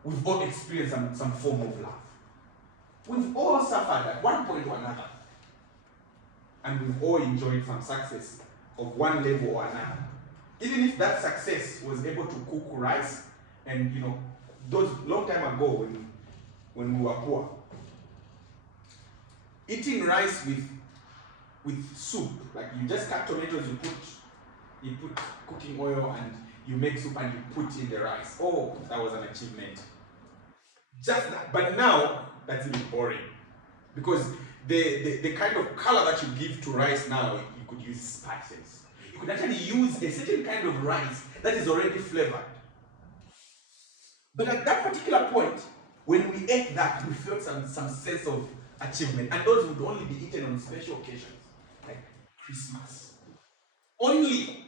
we've all experienced some form of love. We've all suffered at one point or another. And we've all enjoyed some success of one level or another. Even if that success was able to cook rice, and those long time ago when we were poor, eating rice with soup, like you just cut tomatoes, you put cooking oil and you make soup and you put in the rice. Oh, that was an achievement. Just that. But now that's even boring. Because the kind of color that you give to rice now, you could use spices. You could actually use a certain kind of rice that is already flavored. But at that particular point, when we ate that, we felt some sense of achievement. And those would only be eaten on special occasions, like Christmas. Only.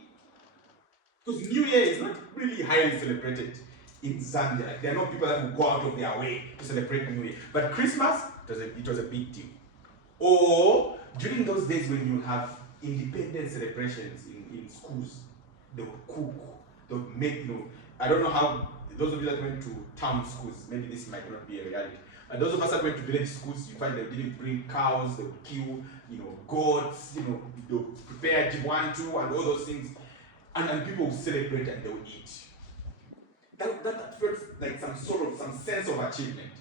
Because New Year is not really highly celebrated in Zambia. Like, there are no people that will go out of their way to celebrate New Year. But Christmas, it was a big deal. Or during those days when you have independence celebrations in schools, they would cook, they would make, I don't know how, those of you that went to town schools, maybe this might not be a reality. And those of us that went to village schools, you find they didn't bring cows, they would kill, goats, they would prepare jiwantu and all those things. And people would celebrate and they would eat. That felt like some sense of achievement.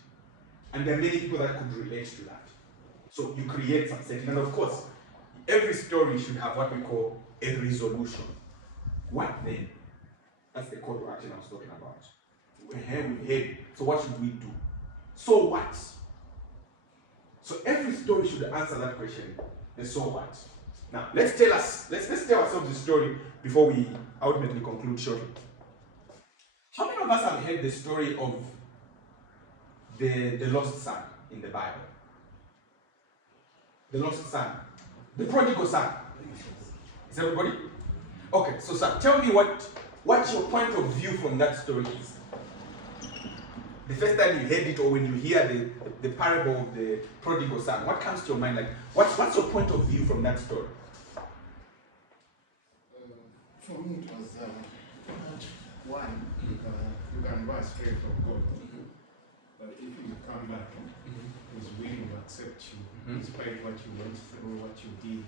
And there are many people that could relate to that. So you create some setting. And of course, every story should have what we call a resolution. What then? That's the call to action I was talking about. We're here. So what should we do? So what? So every story should answer that question. The so what? Now let's tell ourselves the story before we ultimately conclude shortly. How many of us have heard the story of the lost son in the Bible? The lost son. The prodigal son. Is everybody? Okay, so sir, tell me what your point of view from that story is. The first time you heard it, or when you hear the parable of the prodigal son, what comes to your mind? Like, what's your point of view from that story? For me, it was one, you can go astray from God, but if you come back, He's willing to accept you, despite what you went through, what you did,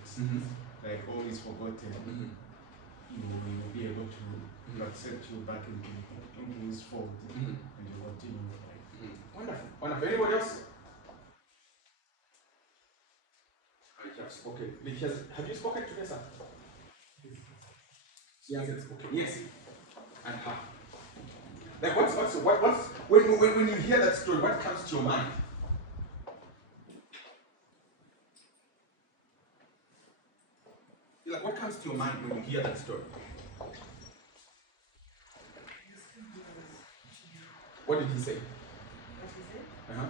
like all is forgotten. You will be able to accept you back into His fold, and you continue your life. Wonderful. Anybody else? I have spoken. Have you spoken to Nessa? She hasn't spoken. Yes. And her. Like when you hear that story, what comes to your mind? Like, what comes to your mind when you hear that story? What did he say? Uh-huh.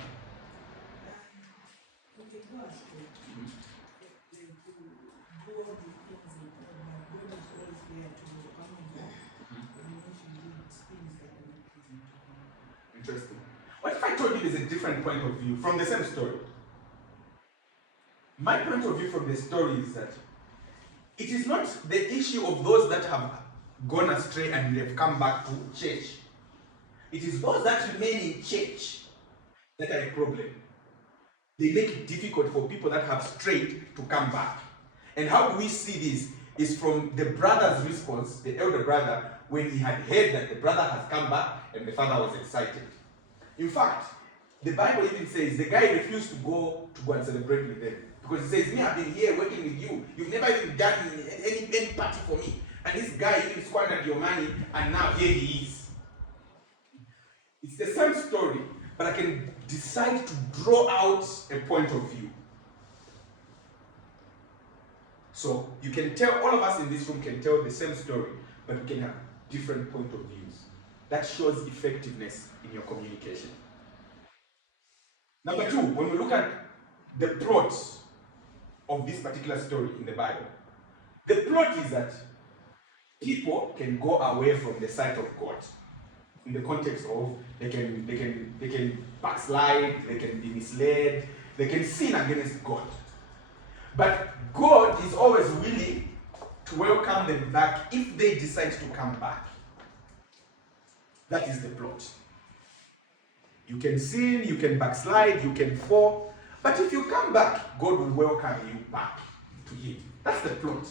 Interesting. What if I told you there's a different point of view from the same story? My point of view from the story is that it is not the issue of those that have gone astray and they've come back to church. It is those that remain in church that are a problem. They make it difficult for people that have strayed to come back. And how do we see this? Is from the brother's response, the elder brother, when he had heard that the brother has come back and the father was excited. In fact, the Bible even says the guy refused to go and celebrate with them. Because he says, me, I've been here working with you. You've never even done any party for me. And this guy even squandered your money, and now here he is. It's the same story, but I can decide to draw out a point of view. So you can tell, all of us in this room can tell the same story, but we can have different point of views. that shows effectiveness in your communication. Number two, when we look at the plot of this particular story in the Bible, the plot is that people can go away from the sight of God. In the context of they can backslide, they can be misled, they can sin against God. But God is always willing to welcome them back if they decide to come back. That is the plot. You can sin, you can backslide, you can fall, but if you come back, God will welcome you back to Him. That's the plot.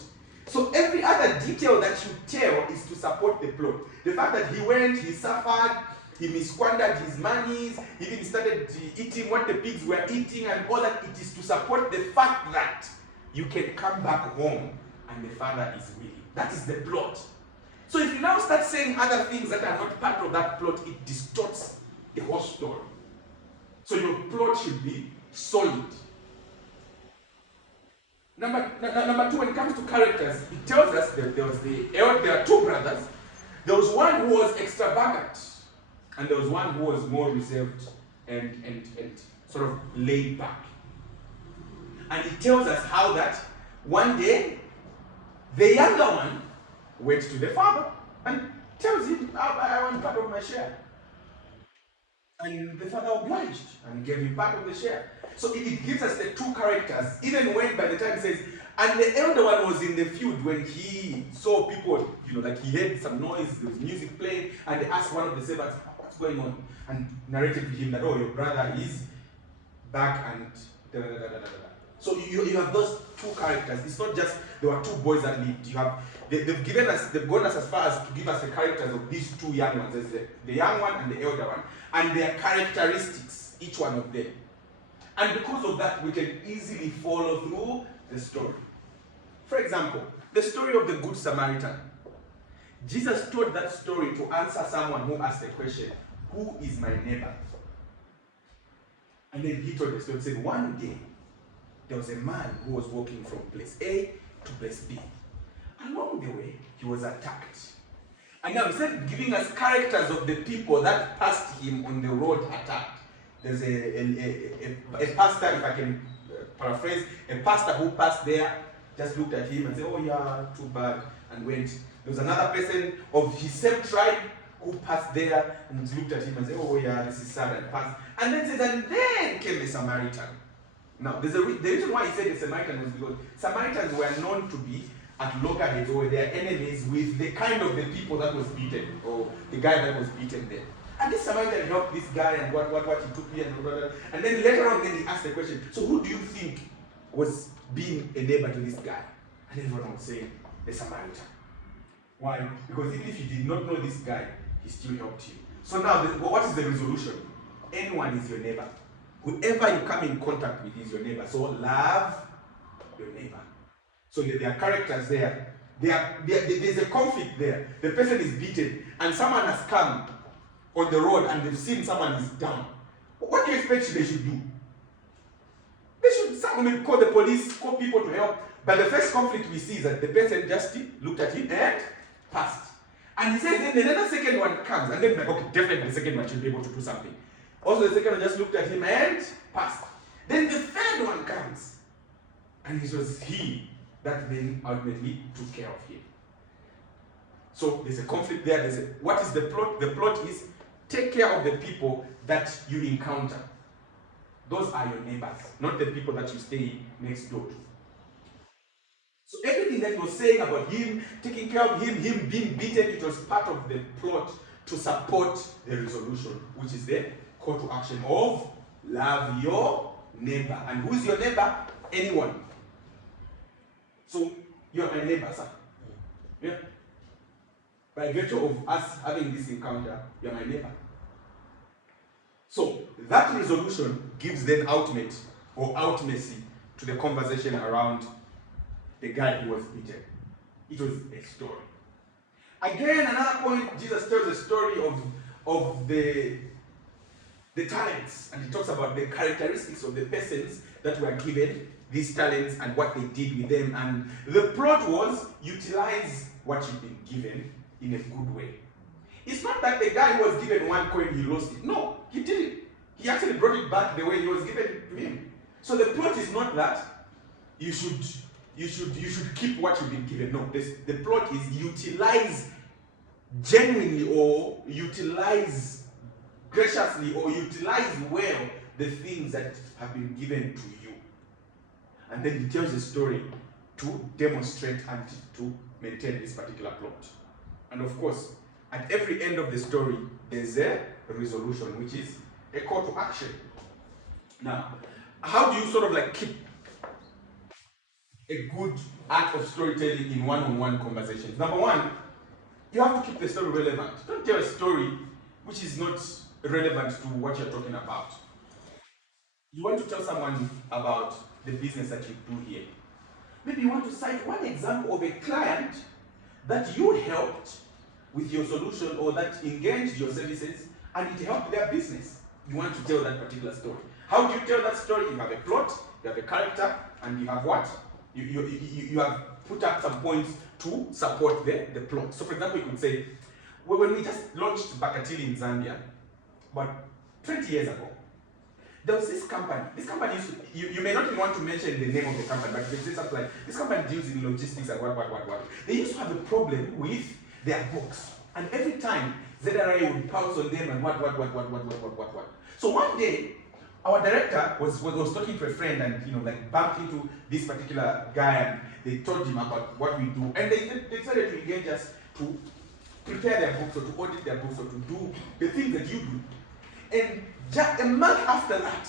So every other detail that you tell is to support the plot. The fact that he went, he suffered, he misquandered his monies, he even started eating what the pigs were eating and all that, it is to support the fact that you can come back home and the Father is willing. That is the plot. So if you now start saying other things that are not part of that plot, it distorts the whole story. So your plot should be solid. Number two, when it comes to characters, it tells us that there are two brothers. There was one who was extravagant, and there was one who was more reserved and sort of laid back. And it tells us how that one day the younger one went to the father and tells him, I want part of my share. And the father obliged and gave him part of the share. So it gives us the two characters, even when by the time it says, and the elder one was in the field when he saw people, like he heard some noise, there was music playing, and they asked one of the servants, what's going on? And narrated to him that, oh, your brother is back and da da da da da da. So you have those two characters. It's not just there were two boys that lived. You have they've gone as far as to give us the characters of these two young ones. There's the young one and the elder one, and their characteristics, each one of them. And because of that, we can easily follow through the story. For example, the story of the Good Samaritan. Jesus told that story to answer someone who asked the question, who is my neighbor? And then he told the story, said, one day, there was a man who was walking from place A to place B. Along the way, he was attacked. And now instead of giving us characters of the people that passed him on the road attacked, there's a pastor, if I can paraphrase, a pastor who passed there, just looked at him and said, oh yeah, too bad, and went. There was another person of his same tribe who passed there and looked at him and said, oh yeah, this is sad, and passed. And then says, and then came a Samaritan. Now, the reason why he said the Samaritan was because Samaritans were known to be at loggerheads or their enemies with the kind of the people that was beaten, or the guy that was beaten there. And this Samaritan helped this guy and what he took here and blah, blah, blah. And then later on, then he asked the question, so who do you think was being a neighbor to this guy? And everyone was saying, the Samaritan. Why? Because even if you did not know this guy, he still helped you. So now, what is the resolution? Anyone is your neighbor. Whoever you come in contact with is your neighbor. So love your neighbor. So there are characters there. There's a conflict there. The person is beaten and someone has come on the road and they've seen someone is down. What do you expect they should do? They should call the police, call people to help. But the first conflict we see is that the person just looked at him and passed. And he says then another second one comes and then okay, definitely the second one should be able to do something. Also, the second one just looked at him and passed. Then the third one comes. And it was he that then ultimately took care of him. So there's a conflict there. What is the plot? The plot is take care of the people that you encounter. Those are your neighbors, not the people that you stay next door to. So everything that was saying about him, taking care of him being beaten, it was part of the plot to support the resolution, which is the call to action of love your neighbor. And who's your neighbor? Anyone. So you're my neighbor, sir. Yeah. By virtue of us having this encounter, you're my neighbor. So that resolution gives then ultimacy to the conversation around the guy who was beaten. It was a story. Again, another point, Jesus tells the story of the talents, and he talks about the characteristics of the persons that were given these talents and what they did with them. And the plot was utilize what you've been given in a good way. It's not that the guy who was given 1 coin, he lost it. No, he didn't. He actually brought it back the way it was given to him. So the plot is not that you should keep what you've been given. No, the plot is utilize genuinely or utilize graciously or utilize well the things that have been given to you. And then he tells a story to demonstrate and to maintain this particular plot. And of course, at every end of the story, there's a resolution, which is a call to action. Now, how do you sort of like keep a good art of storytelling in one-on-one conversations? Number one, you have to keep the story relevant. Don't tell a story which is not relevant to what you're talking about. You want to tell someone about the business that you do here. Maybe you want to cite one example of a client that you helped with your solution or that engaged your services and it helped their business. You want to tell that particular story. How do you tell that story? You have a plot, you have a character, and you have what? You have put up some points to support the plot. So for example, you could say, well, when we just launched Bakatili in Zambia, about 20 years ago, there was this company. This company used to, you may not even want to mention the name of the company, but you can say something like, this company deals in logistics and what. They used to have a problem with their books. And every time, ZRA would pounce on them and what. So one day, our director was talking to a friend and bumped into this particular guy and they told him about what we do. And they decided to engage us to prepare their books or to audit their books or to do the things that you do. And just a month after that,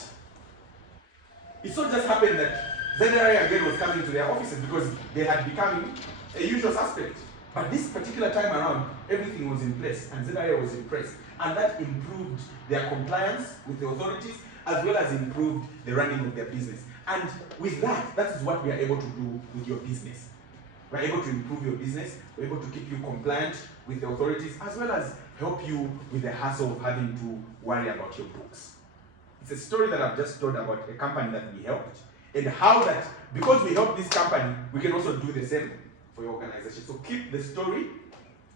it so just happened that ZRA again was coming to their offices because they had become a usual suspect. But this particular time around, everything was in place and ZRA was impressed. And that improved their compliance with the authorities as well as improved the running of their business. And with that, that is what we are able to do with your business. We're able to improve your business, we're able to keep you compliant with the authorities, as well as help you with the hassle of having to worry about your books. It's a story that I've just told about a company that we helped, and how that, because we helped this company, we can also do the same for your organization. So keep the story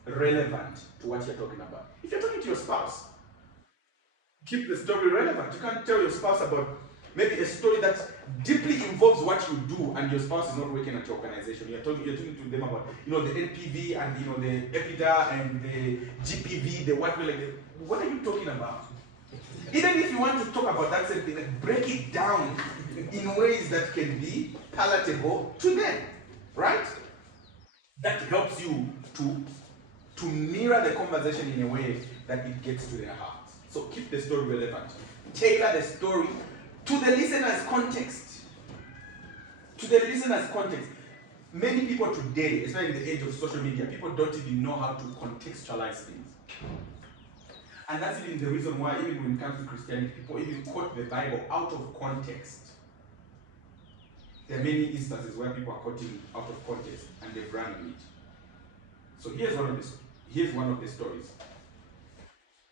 relevant to what you're talking about. If you're talking to your spouse, keep the story relevant. You can't tell your spouse about maybe a story that deeply involves what you do and your spouse is not working at your organization. You're talking to them about the NPV and the EBITDA and the GPV, the what are you talking about? Even if you want to talk about that same thing, break it down in ways that can be palatable to them, right? That helps you to mirror the conversation in a way that it gets to their hearts. So keep the story relevant. Tailor the story to the listener's context. To the listener's context. Many people today, especially in the age of social media, people don't even know how to contextualize things. And that's even the reason why, even when it comes to Christianity, people even quote the Bible out of context. There are many instances where people are quoting out of context and they've run with it. So here's one of the stories.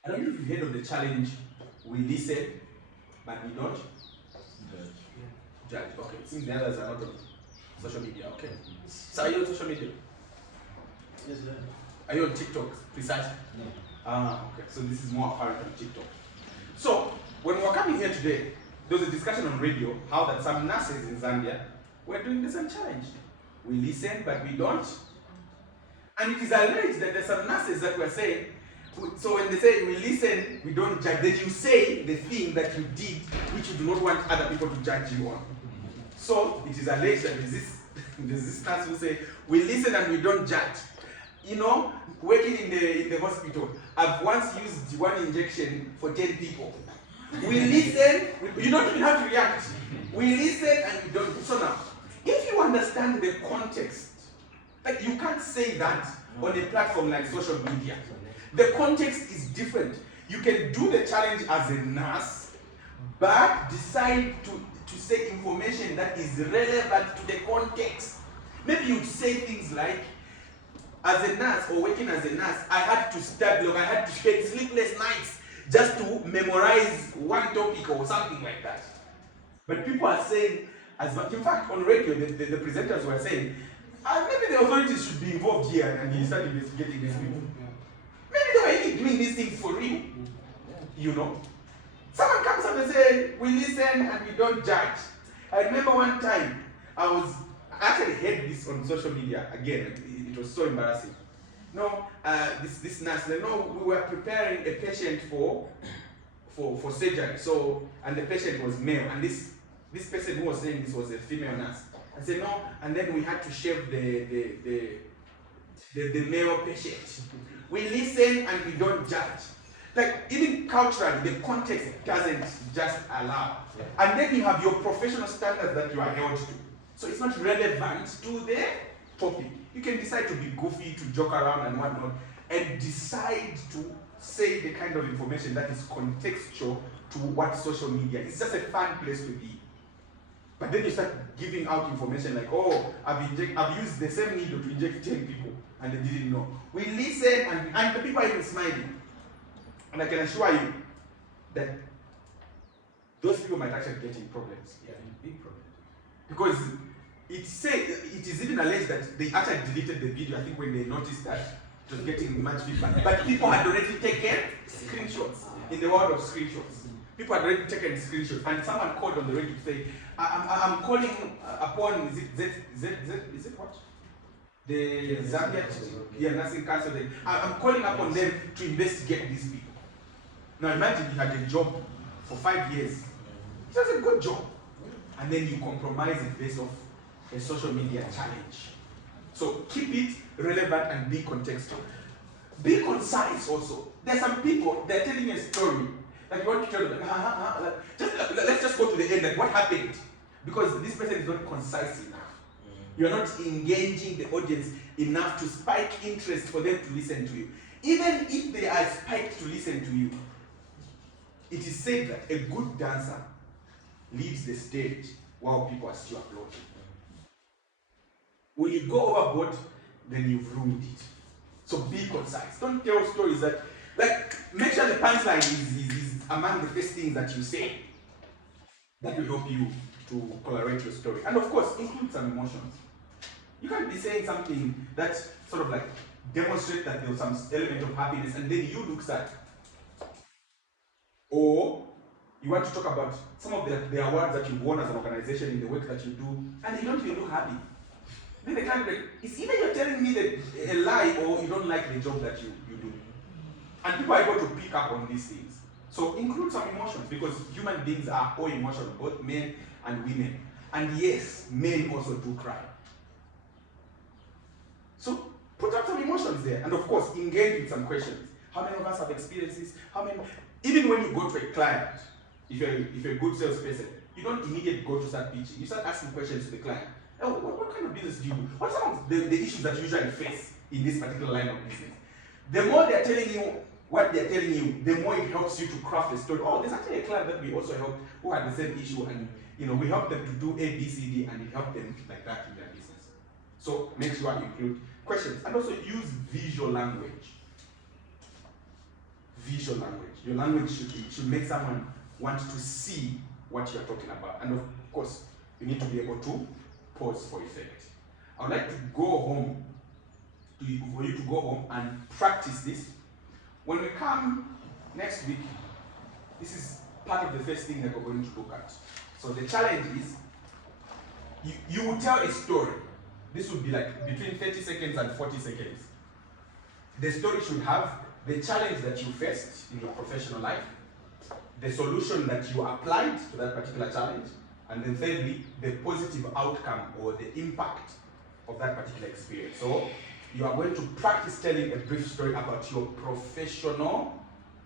I don't know if you've heard of the challenge, we listen, but we don't judge. Okay, it seems the others are not on social media. Okay. So are you on social media? Yes, sir. Are you on TikTok? Precisely? No. Okay. So this is more apparent on TikTok. So when we were coming here today, there was a discussion on radio how that some nurses in Zambia were doing the same challenge. We listen, but we don't. And it is alleged that there's some nurses that were saying, so when they say we listen, we don't judge, then you say the thing that you did which you do not want other people to judge you on. So it is alleged that there's this nurse who say, we listen and we don't judge. Working in the hospital, I've once used one injection for 10 people. We listen, you don't even have to react. We listen and we don't. So now, if you understand the context, like you can't say that on a platform like social media. The context is different. You can do the challenge as a nurse, but decide to say information that is relevant to the context. Maybe you'd say things like, as a nurse or working as a nurse, I had to study, I had to spend sleepless nights just to memorize one topic or something like that. But people are saying, in fact, on radio, the presenters were saying, maybe the authorities should be involved here and you start investigating these people. Maybe they were really doing these things for real? You know? Someone comes up and says, we listen and we don't judge. I remember one time, I actually heard this on social media. Again, it was so embarrassing. No, this nurse, no, we were preparing a patient for surgery. So, and the patient was male, and this person who was saying this was a female nurse. And said no, and then we had to shave the male patient. We listen and we don't judge. Like, even culturally, the context doesn't just allow. And then you have your professional standards that you are held to. So it's not relevant to the topic. You can decide to be goofy, to joke around and whatnot, and decide to say the kind of information that is contextual to what social media is. It's just a fun place to be. But then you start giving out information like, oh, I've used the same needle to inject 10 people, and they didn't know. We listen, and the people are even smiling. And I can assure you that those people might actually get in problems. Yeah, big problem. Because it is even alleged that they actually deleted the video, I think, when they noticed that it was getting much feedback. But people had already taken screenshots, in the world of screenshots. People had already taken screenshots, and someone called on the radio to say, I'm calling upon, is it what? The Zambia Nursing Council. I'm calling upon them to investigate these people. Now imagine you had a job for 5 years. It was a good job. And then you compromise it based off a social media challenge. So keep it relevant and be contextual. Be concise also. There's some people, they're telling you a story that you want to tell them, let's just go to the end, like what happened? Because this person is not concise enough. You're not engaging the audience enough to spike interest for them to listen to you. Even if they are spiked to listen to you, it is said that a good dancer leaves the stage while people are still applauding. When you go overboard, then you've ruined it. So be concise. Don't tell stories that, like, make sure the punchline is among the first things that you say. That will help you to colorate your story. And of course, include some emotions. You can't be saying something that sort of like demonstrates that there was some element of happiness and then you look sad. Or you want to talk about some of the awards that you've won as an organization in the work that you do, and you don't even look happy. Then the client, it's either you're telling me that a lie or you don't like the job that you do. And people are able to pick up on these things. So include some emotions, because human beings are all emotional, both men and women. And yes, men also do cry. So put up some emotions there, and of course engage with some questions. How many of us have experienced this? Even when you go to a client, if you're a good salesperson, you don't immediately go to start pitching. You start asking questions to the client. Oh, what kind of business do you do? What are some of the issues that you usually face in this particular line of business? The more they're telling you what they're telling you, the more it helps you to craft a story. Oh, there's actually a client that we also helped who had the same issue, and we helped them to do A, B, C, D, and it helped them like that in their business. So make sure you include questions, and also use visual language. Visual language. Your language should make someone want to see what you're talking about. And of course, you need to be able to pause for effect. I would like to go home, for you to go home and practice this. When we come next week, this is part of the first thing that we're going to look at. So the challenge is, you will tell a story. This would be like between 30 seconds and 40 seconds. The story should have the challenge that you faced in your professional life, the solution that you applied to that particular challenge, and then thirdly, the positive outcome or the impact of that particular experience. So you are going to practice telling a brief story about your professional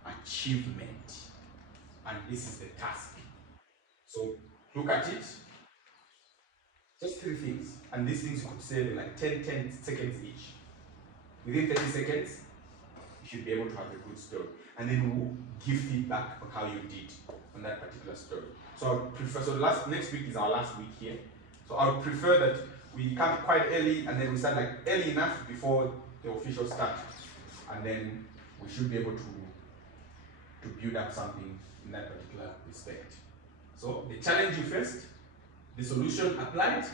achievement. And this is the task. So look at it. Just 3 things. And these things you could say in like 10 seconds each. Within 30 seconds, you should be able to have a good story. And then we'll give feedback on how you did on that particular story. So I would prefer, next week is our last week here. So I would prefer that we come quite early, and then we start like early enough before the official start. And then we should be able to build up something in that particular respect. So the challenge you faced, the solution applied,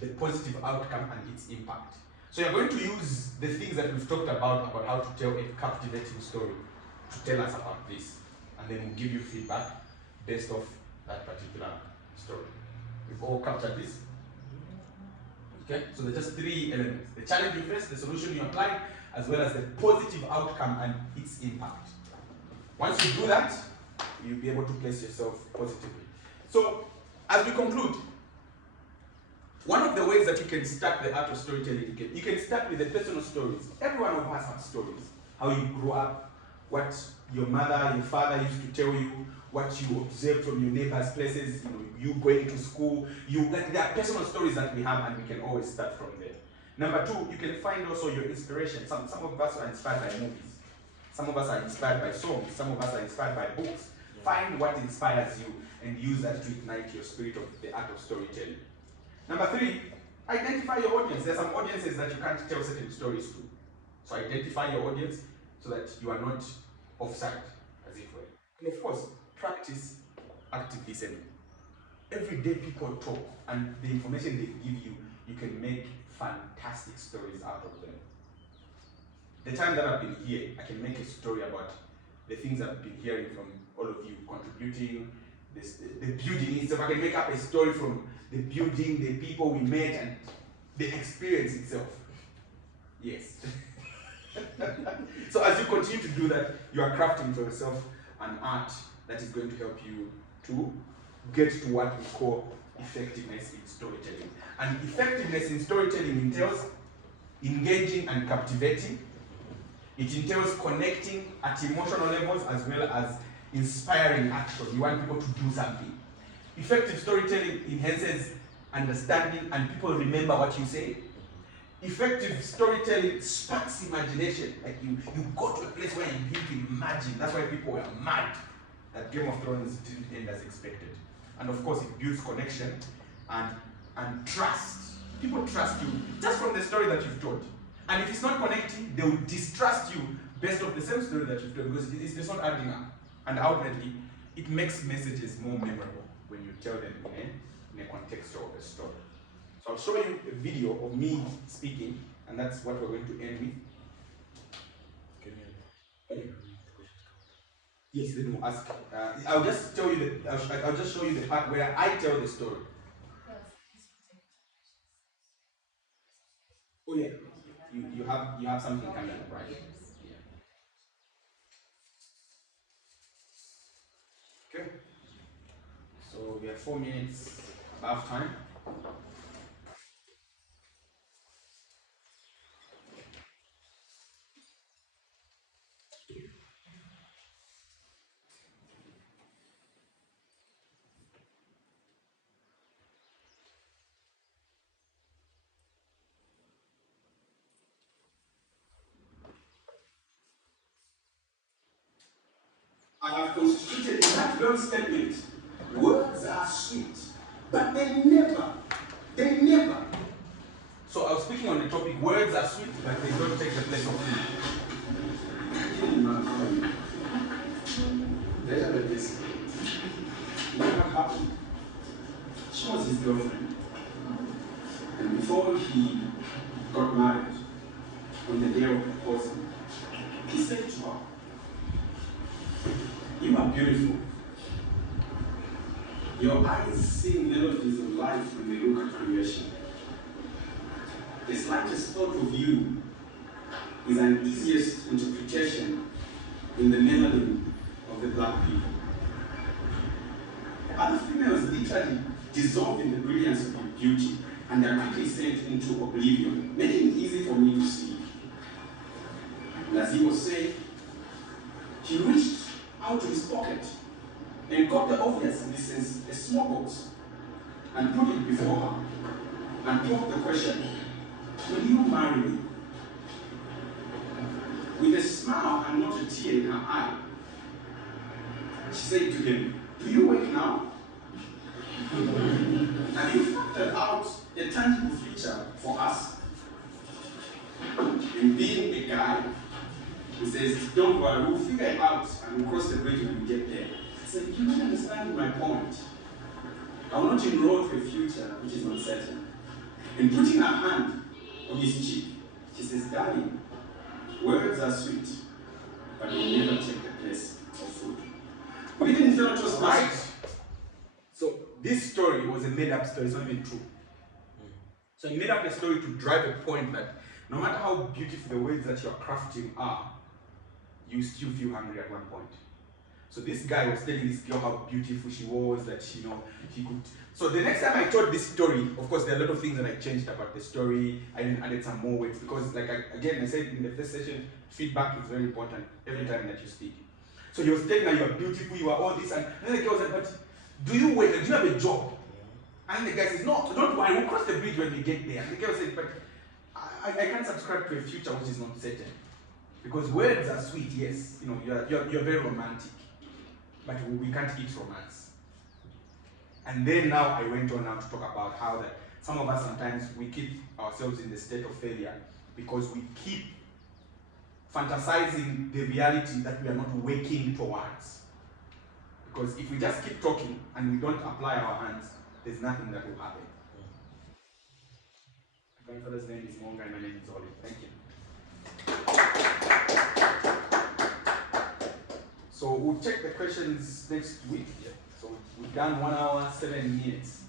the positive outcome and its impact. So you're going to use the things that we've talked about how to tell a captivating story to tell us about this. And then we'll give you feedback based off that particular story. We've all captured this. Okay, so there's just three elements: the challenge you face, the solution you apply, as well as the positive outcome and its impact. Once you do that, you'll be able to place yourself positively. So, as we conclude, one of the ways that you can start the art of storytelling, you can start with the personal stories. Every one of us have stories. How you grew up, what your mother, your father used to tell you, what you observed from your neighbors' places, you going to school. There are personal stories that we have, and we can always start from there. Number two, you can find also your inspiration. Some of us are inspired by movies. Some of us are inspired by songs. Some of us are inspired by books. Find what inspires you and use that to ignite your spirit of the art of storytelling. Number three, identify your audience. There are some audiences that you can't tell certain stories to. So identify your audience so that you are not offside, as it were. And of course, practice active listening. Every day people talk, and the information they give you, you can make fantastic stories out of them. The time that I've been here, I can make a story about the things I've been hearing from all of you, contributing, the building itself. I can make up a story from the building, the people we met, and the experience itself. Yes. So as you continue to do that, you are crafting for yourself an art that is going to help you to get to what we call effectiveness in storytelling. And effectiveness in storytelling entails engaging and captivating. It entails connecting at emotional levels as well as inspiring action. You want people to do something. Effective storytelling enhances understanding and people remember what you say. Effective storytelling sparks imagination. Like you go to a place where you can imagine. That's why people were mad that Game of Thrones didn't end as expected. And of course, it builds connection and trust. People trust you just from the story that you've told. And if it's not connecting, they will distrust you based off the same story that you've told because it's not adding up. And ultimately, it makes messages more memorable when you tell them in a context of a story. So I'll show you a video of me speaking, and that's what we're going to end with. Yes, then we'll ask. I'll just tell you I'll just show you the part where I tell the story. Oh yeah, you have something coming up, right? Yeah. Okay. So we have 4 minutes above time. I have constituted in that very statement, words are sweet, but they never. So I was speaking on the topic, words are sweet, but they don't take the place of food. What happened? She was his girlfriend. And before he got married, on the day of proposal, he said to her, "You are beautiful. Your eyes sing melodies of life when they look at creation. The slightest thought of you is an easiest interpretation in the melanin of the black people. Other females literally dissolve in the brilliance of your beauty and are quickly sent into oblivion, making it easy for me to see." And as he was saying, he reached out to his pocket and got the obvious in this sense, a small box, and put it before her and posed the question, "Will you marry me?" With a smile and not a tear in her eye, she said to him, "Do you wake now? Have you factored out a tangible future for us?" And being a guy, he says, "Don't worry, we'll figure it out and we'll cross the bridge when we get there." I said, "You don't understand my point. I will not enroll to a future which is uncertain." And putting her hand on his cheek, She says, Daddy, words are sweet, but they never take the place of food. We didn't feel it was right. So this story was a made-up story, it's not even true. So he made up a story to drive a point that no matter how beautiful the words that you're crafting are, you still feel hungry at one point. So this guy was telling this girl how beautiful she was, that he could. So the next time I told this story, of course there are a lot of things that I changed about the story. I even added some more words because, like I said in the first session, feedback is very important every time that you speak. So he was telling her, you are beautiful, you are all this, and then the girl said, but do you work? Do you have a job? And the guy says, no, don't worry, we'll cross the bridge when we get there. And the girl said, but I can't subscribe to a future which is not certain. Because words are sweet, yes, you're very romantic, but we can't eat romance. And then now I went on now to talk about how that some of us sometimes we keep ourselves in the state of failure because we keep fantasizing the reality that we are not working towards. Because if we just keep talking and we don't apply our hands, there's nothing that will happen. My grandfather's name is Monga and my name is Oli. Thank you. So we'll check the questions next week. So we've done 1 hour, 7 minutes.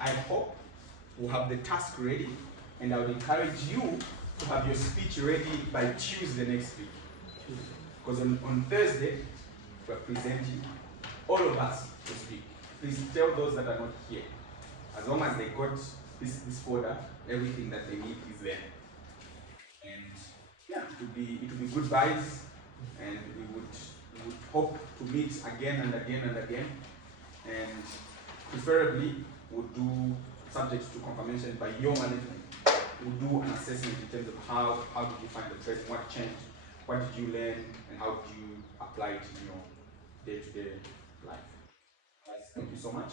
I hope we'll have the task ready, and I would encourage you to have your speech ready by Tuesday next week. Because on Thursday, we're presenting all of us to speak. Please tell those that are not here. As long as they got this folder, everything that they need is there. And yeah, it will be goodbyes, and we would hope to meet again and again and again. And preferably, we'll do subject to confirmation by your management. We'll do an assessment in terms of how did you find the training, what changed, what did you learn, and how did you apply it in your day-to-day life. Guys, thank you so much.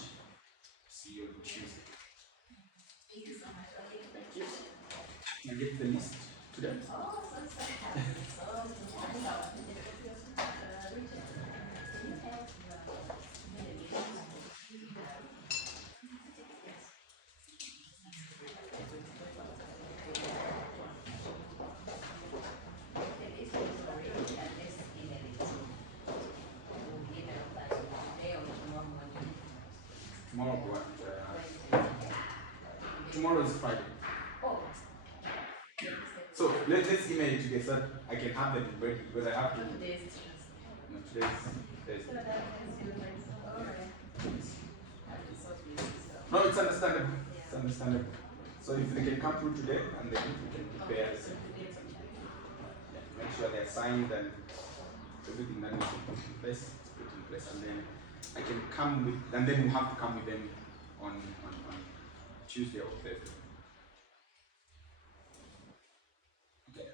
See you on Tuesday. Thank you so much. Thank you. Can I get the list to them? Oh, so sad. Tomorrow, what? Tomorrow is Friday. Oh. So let's email it today so that I can have them ready because I have to. Today's No, today's Thursday. No, it's understandable. It's understandable. So if they can come through today and then we can prepare the certificates and make sure they're signed and everything that needs to be put in place is put in place, and then I can come with, and then we have to come with them on Tuesday or Thursday. Okay.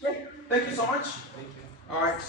Great. Thank you so much. Thank you. All right.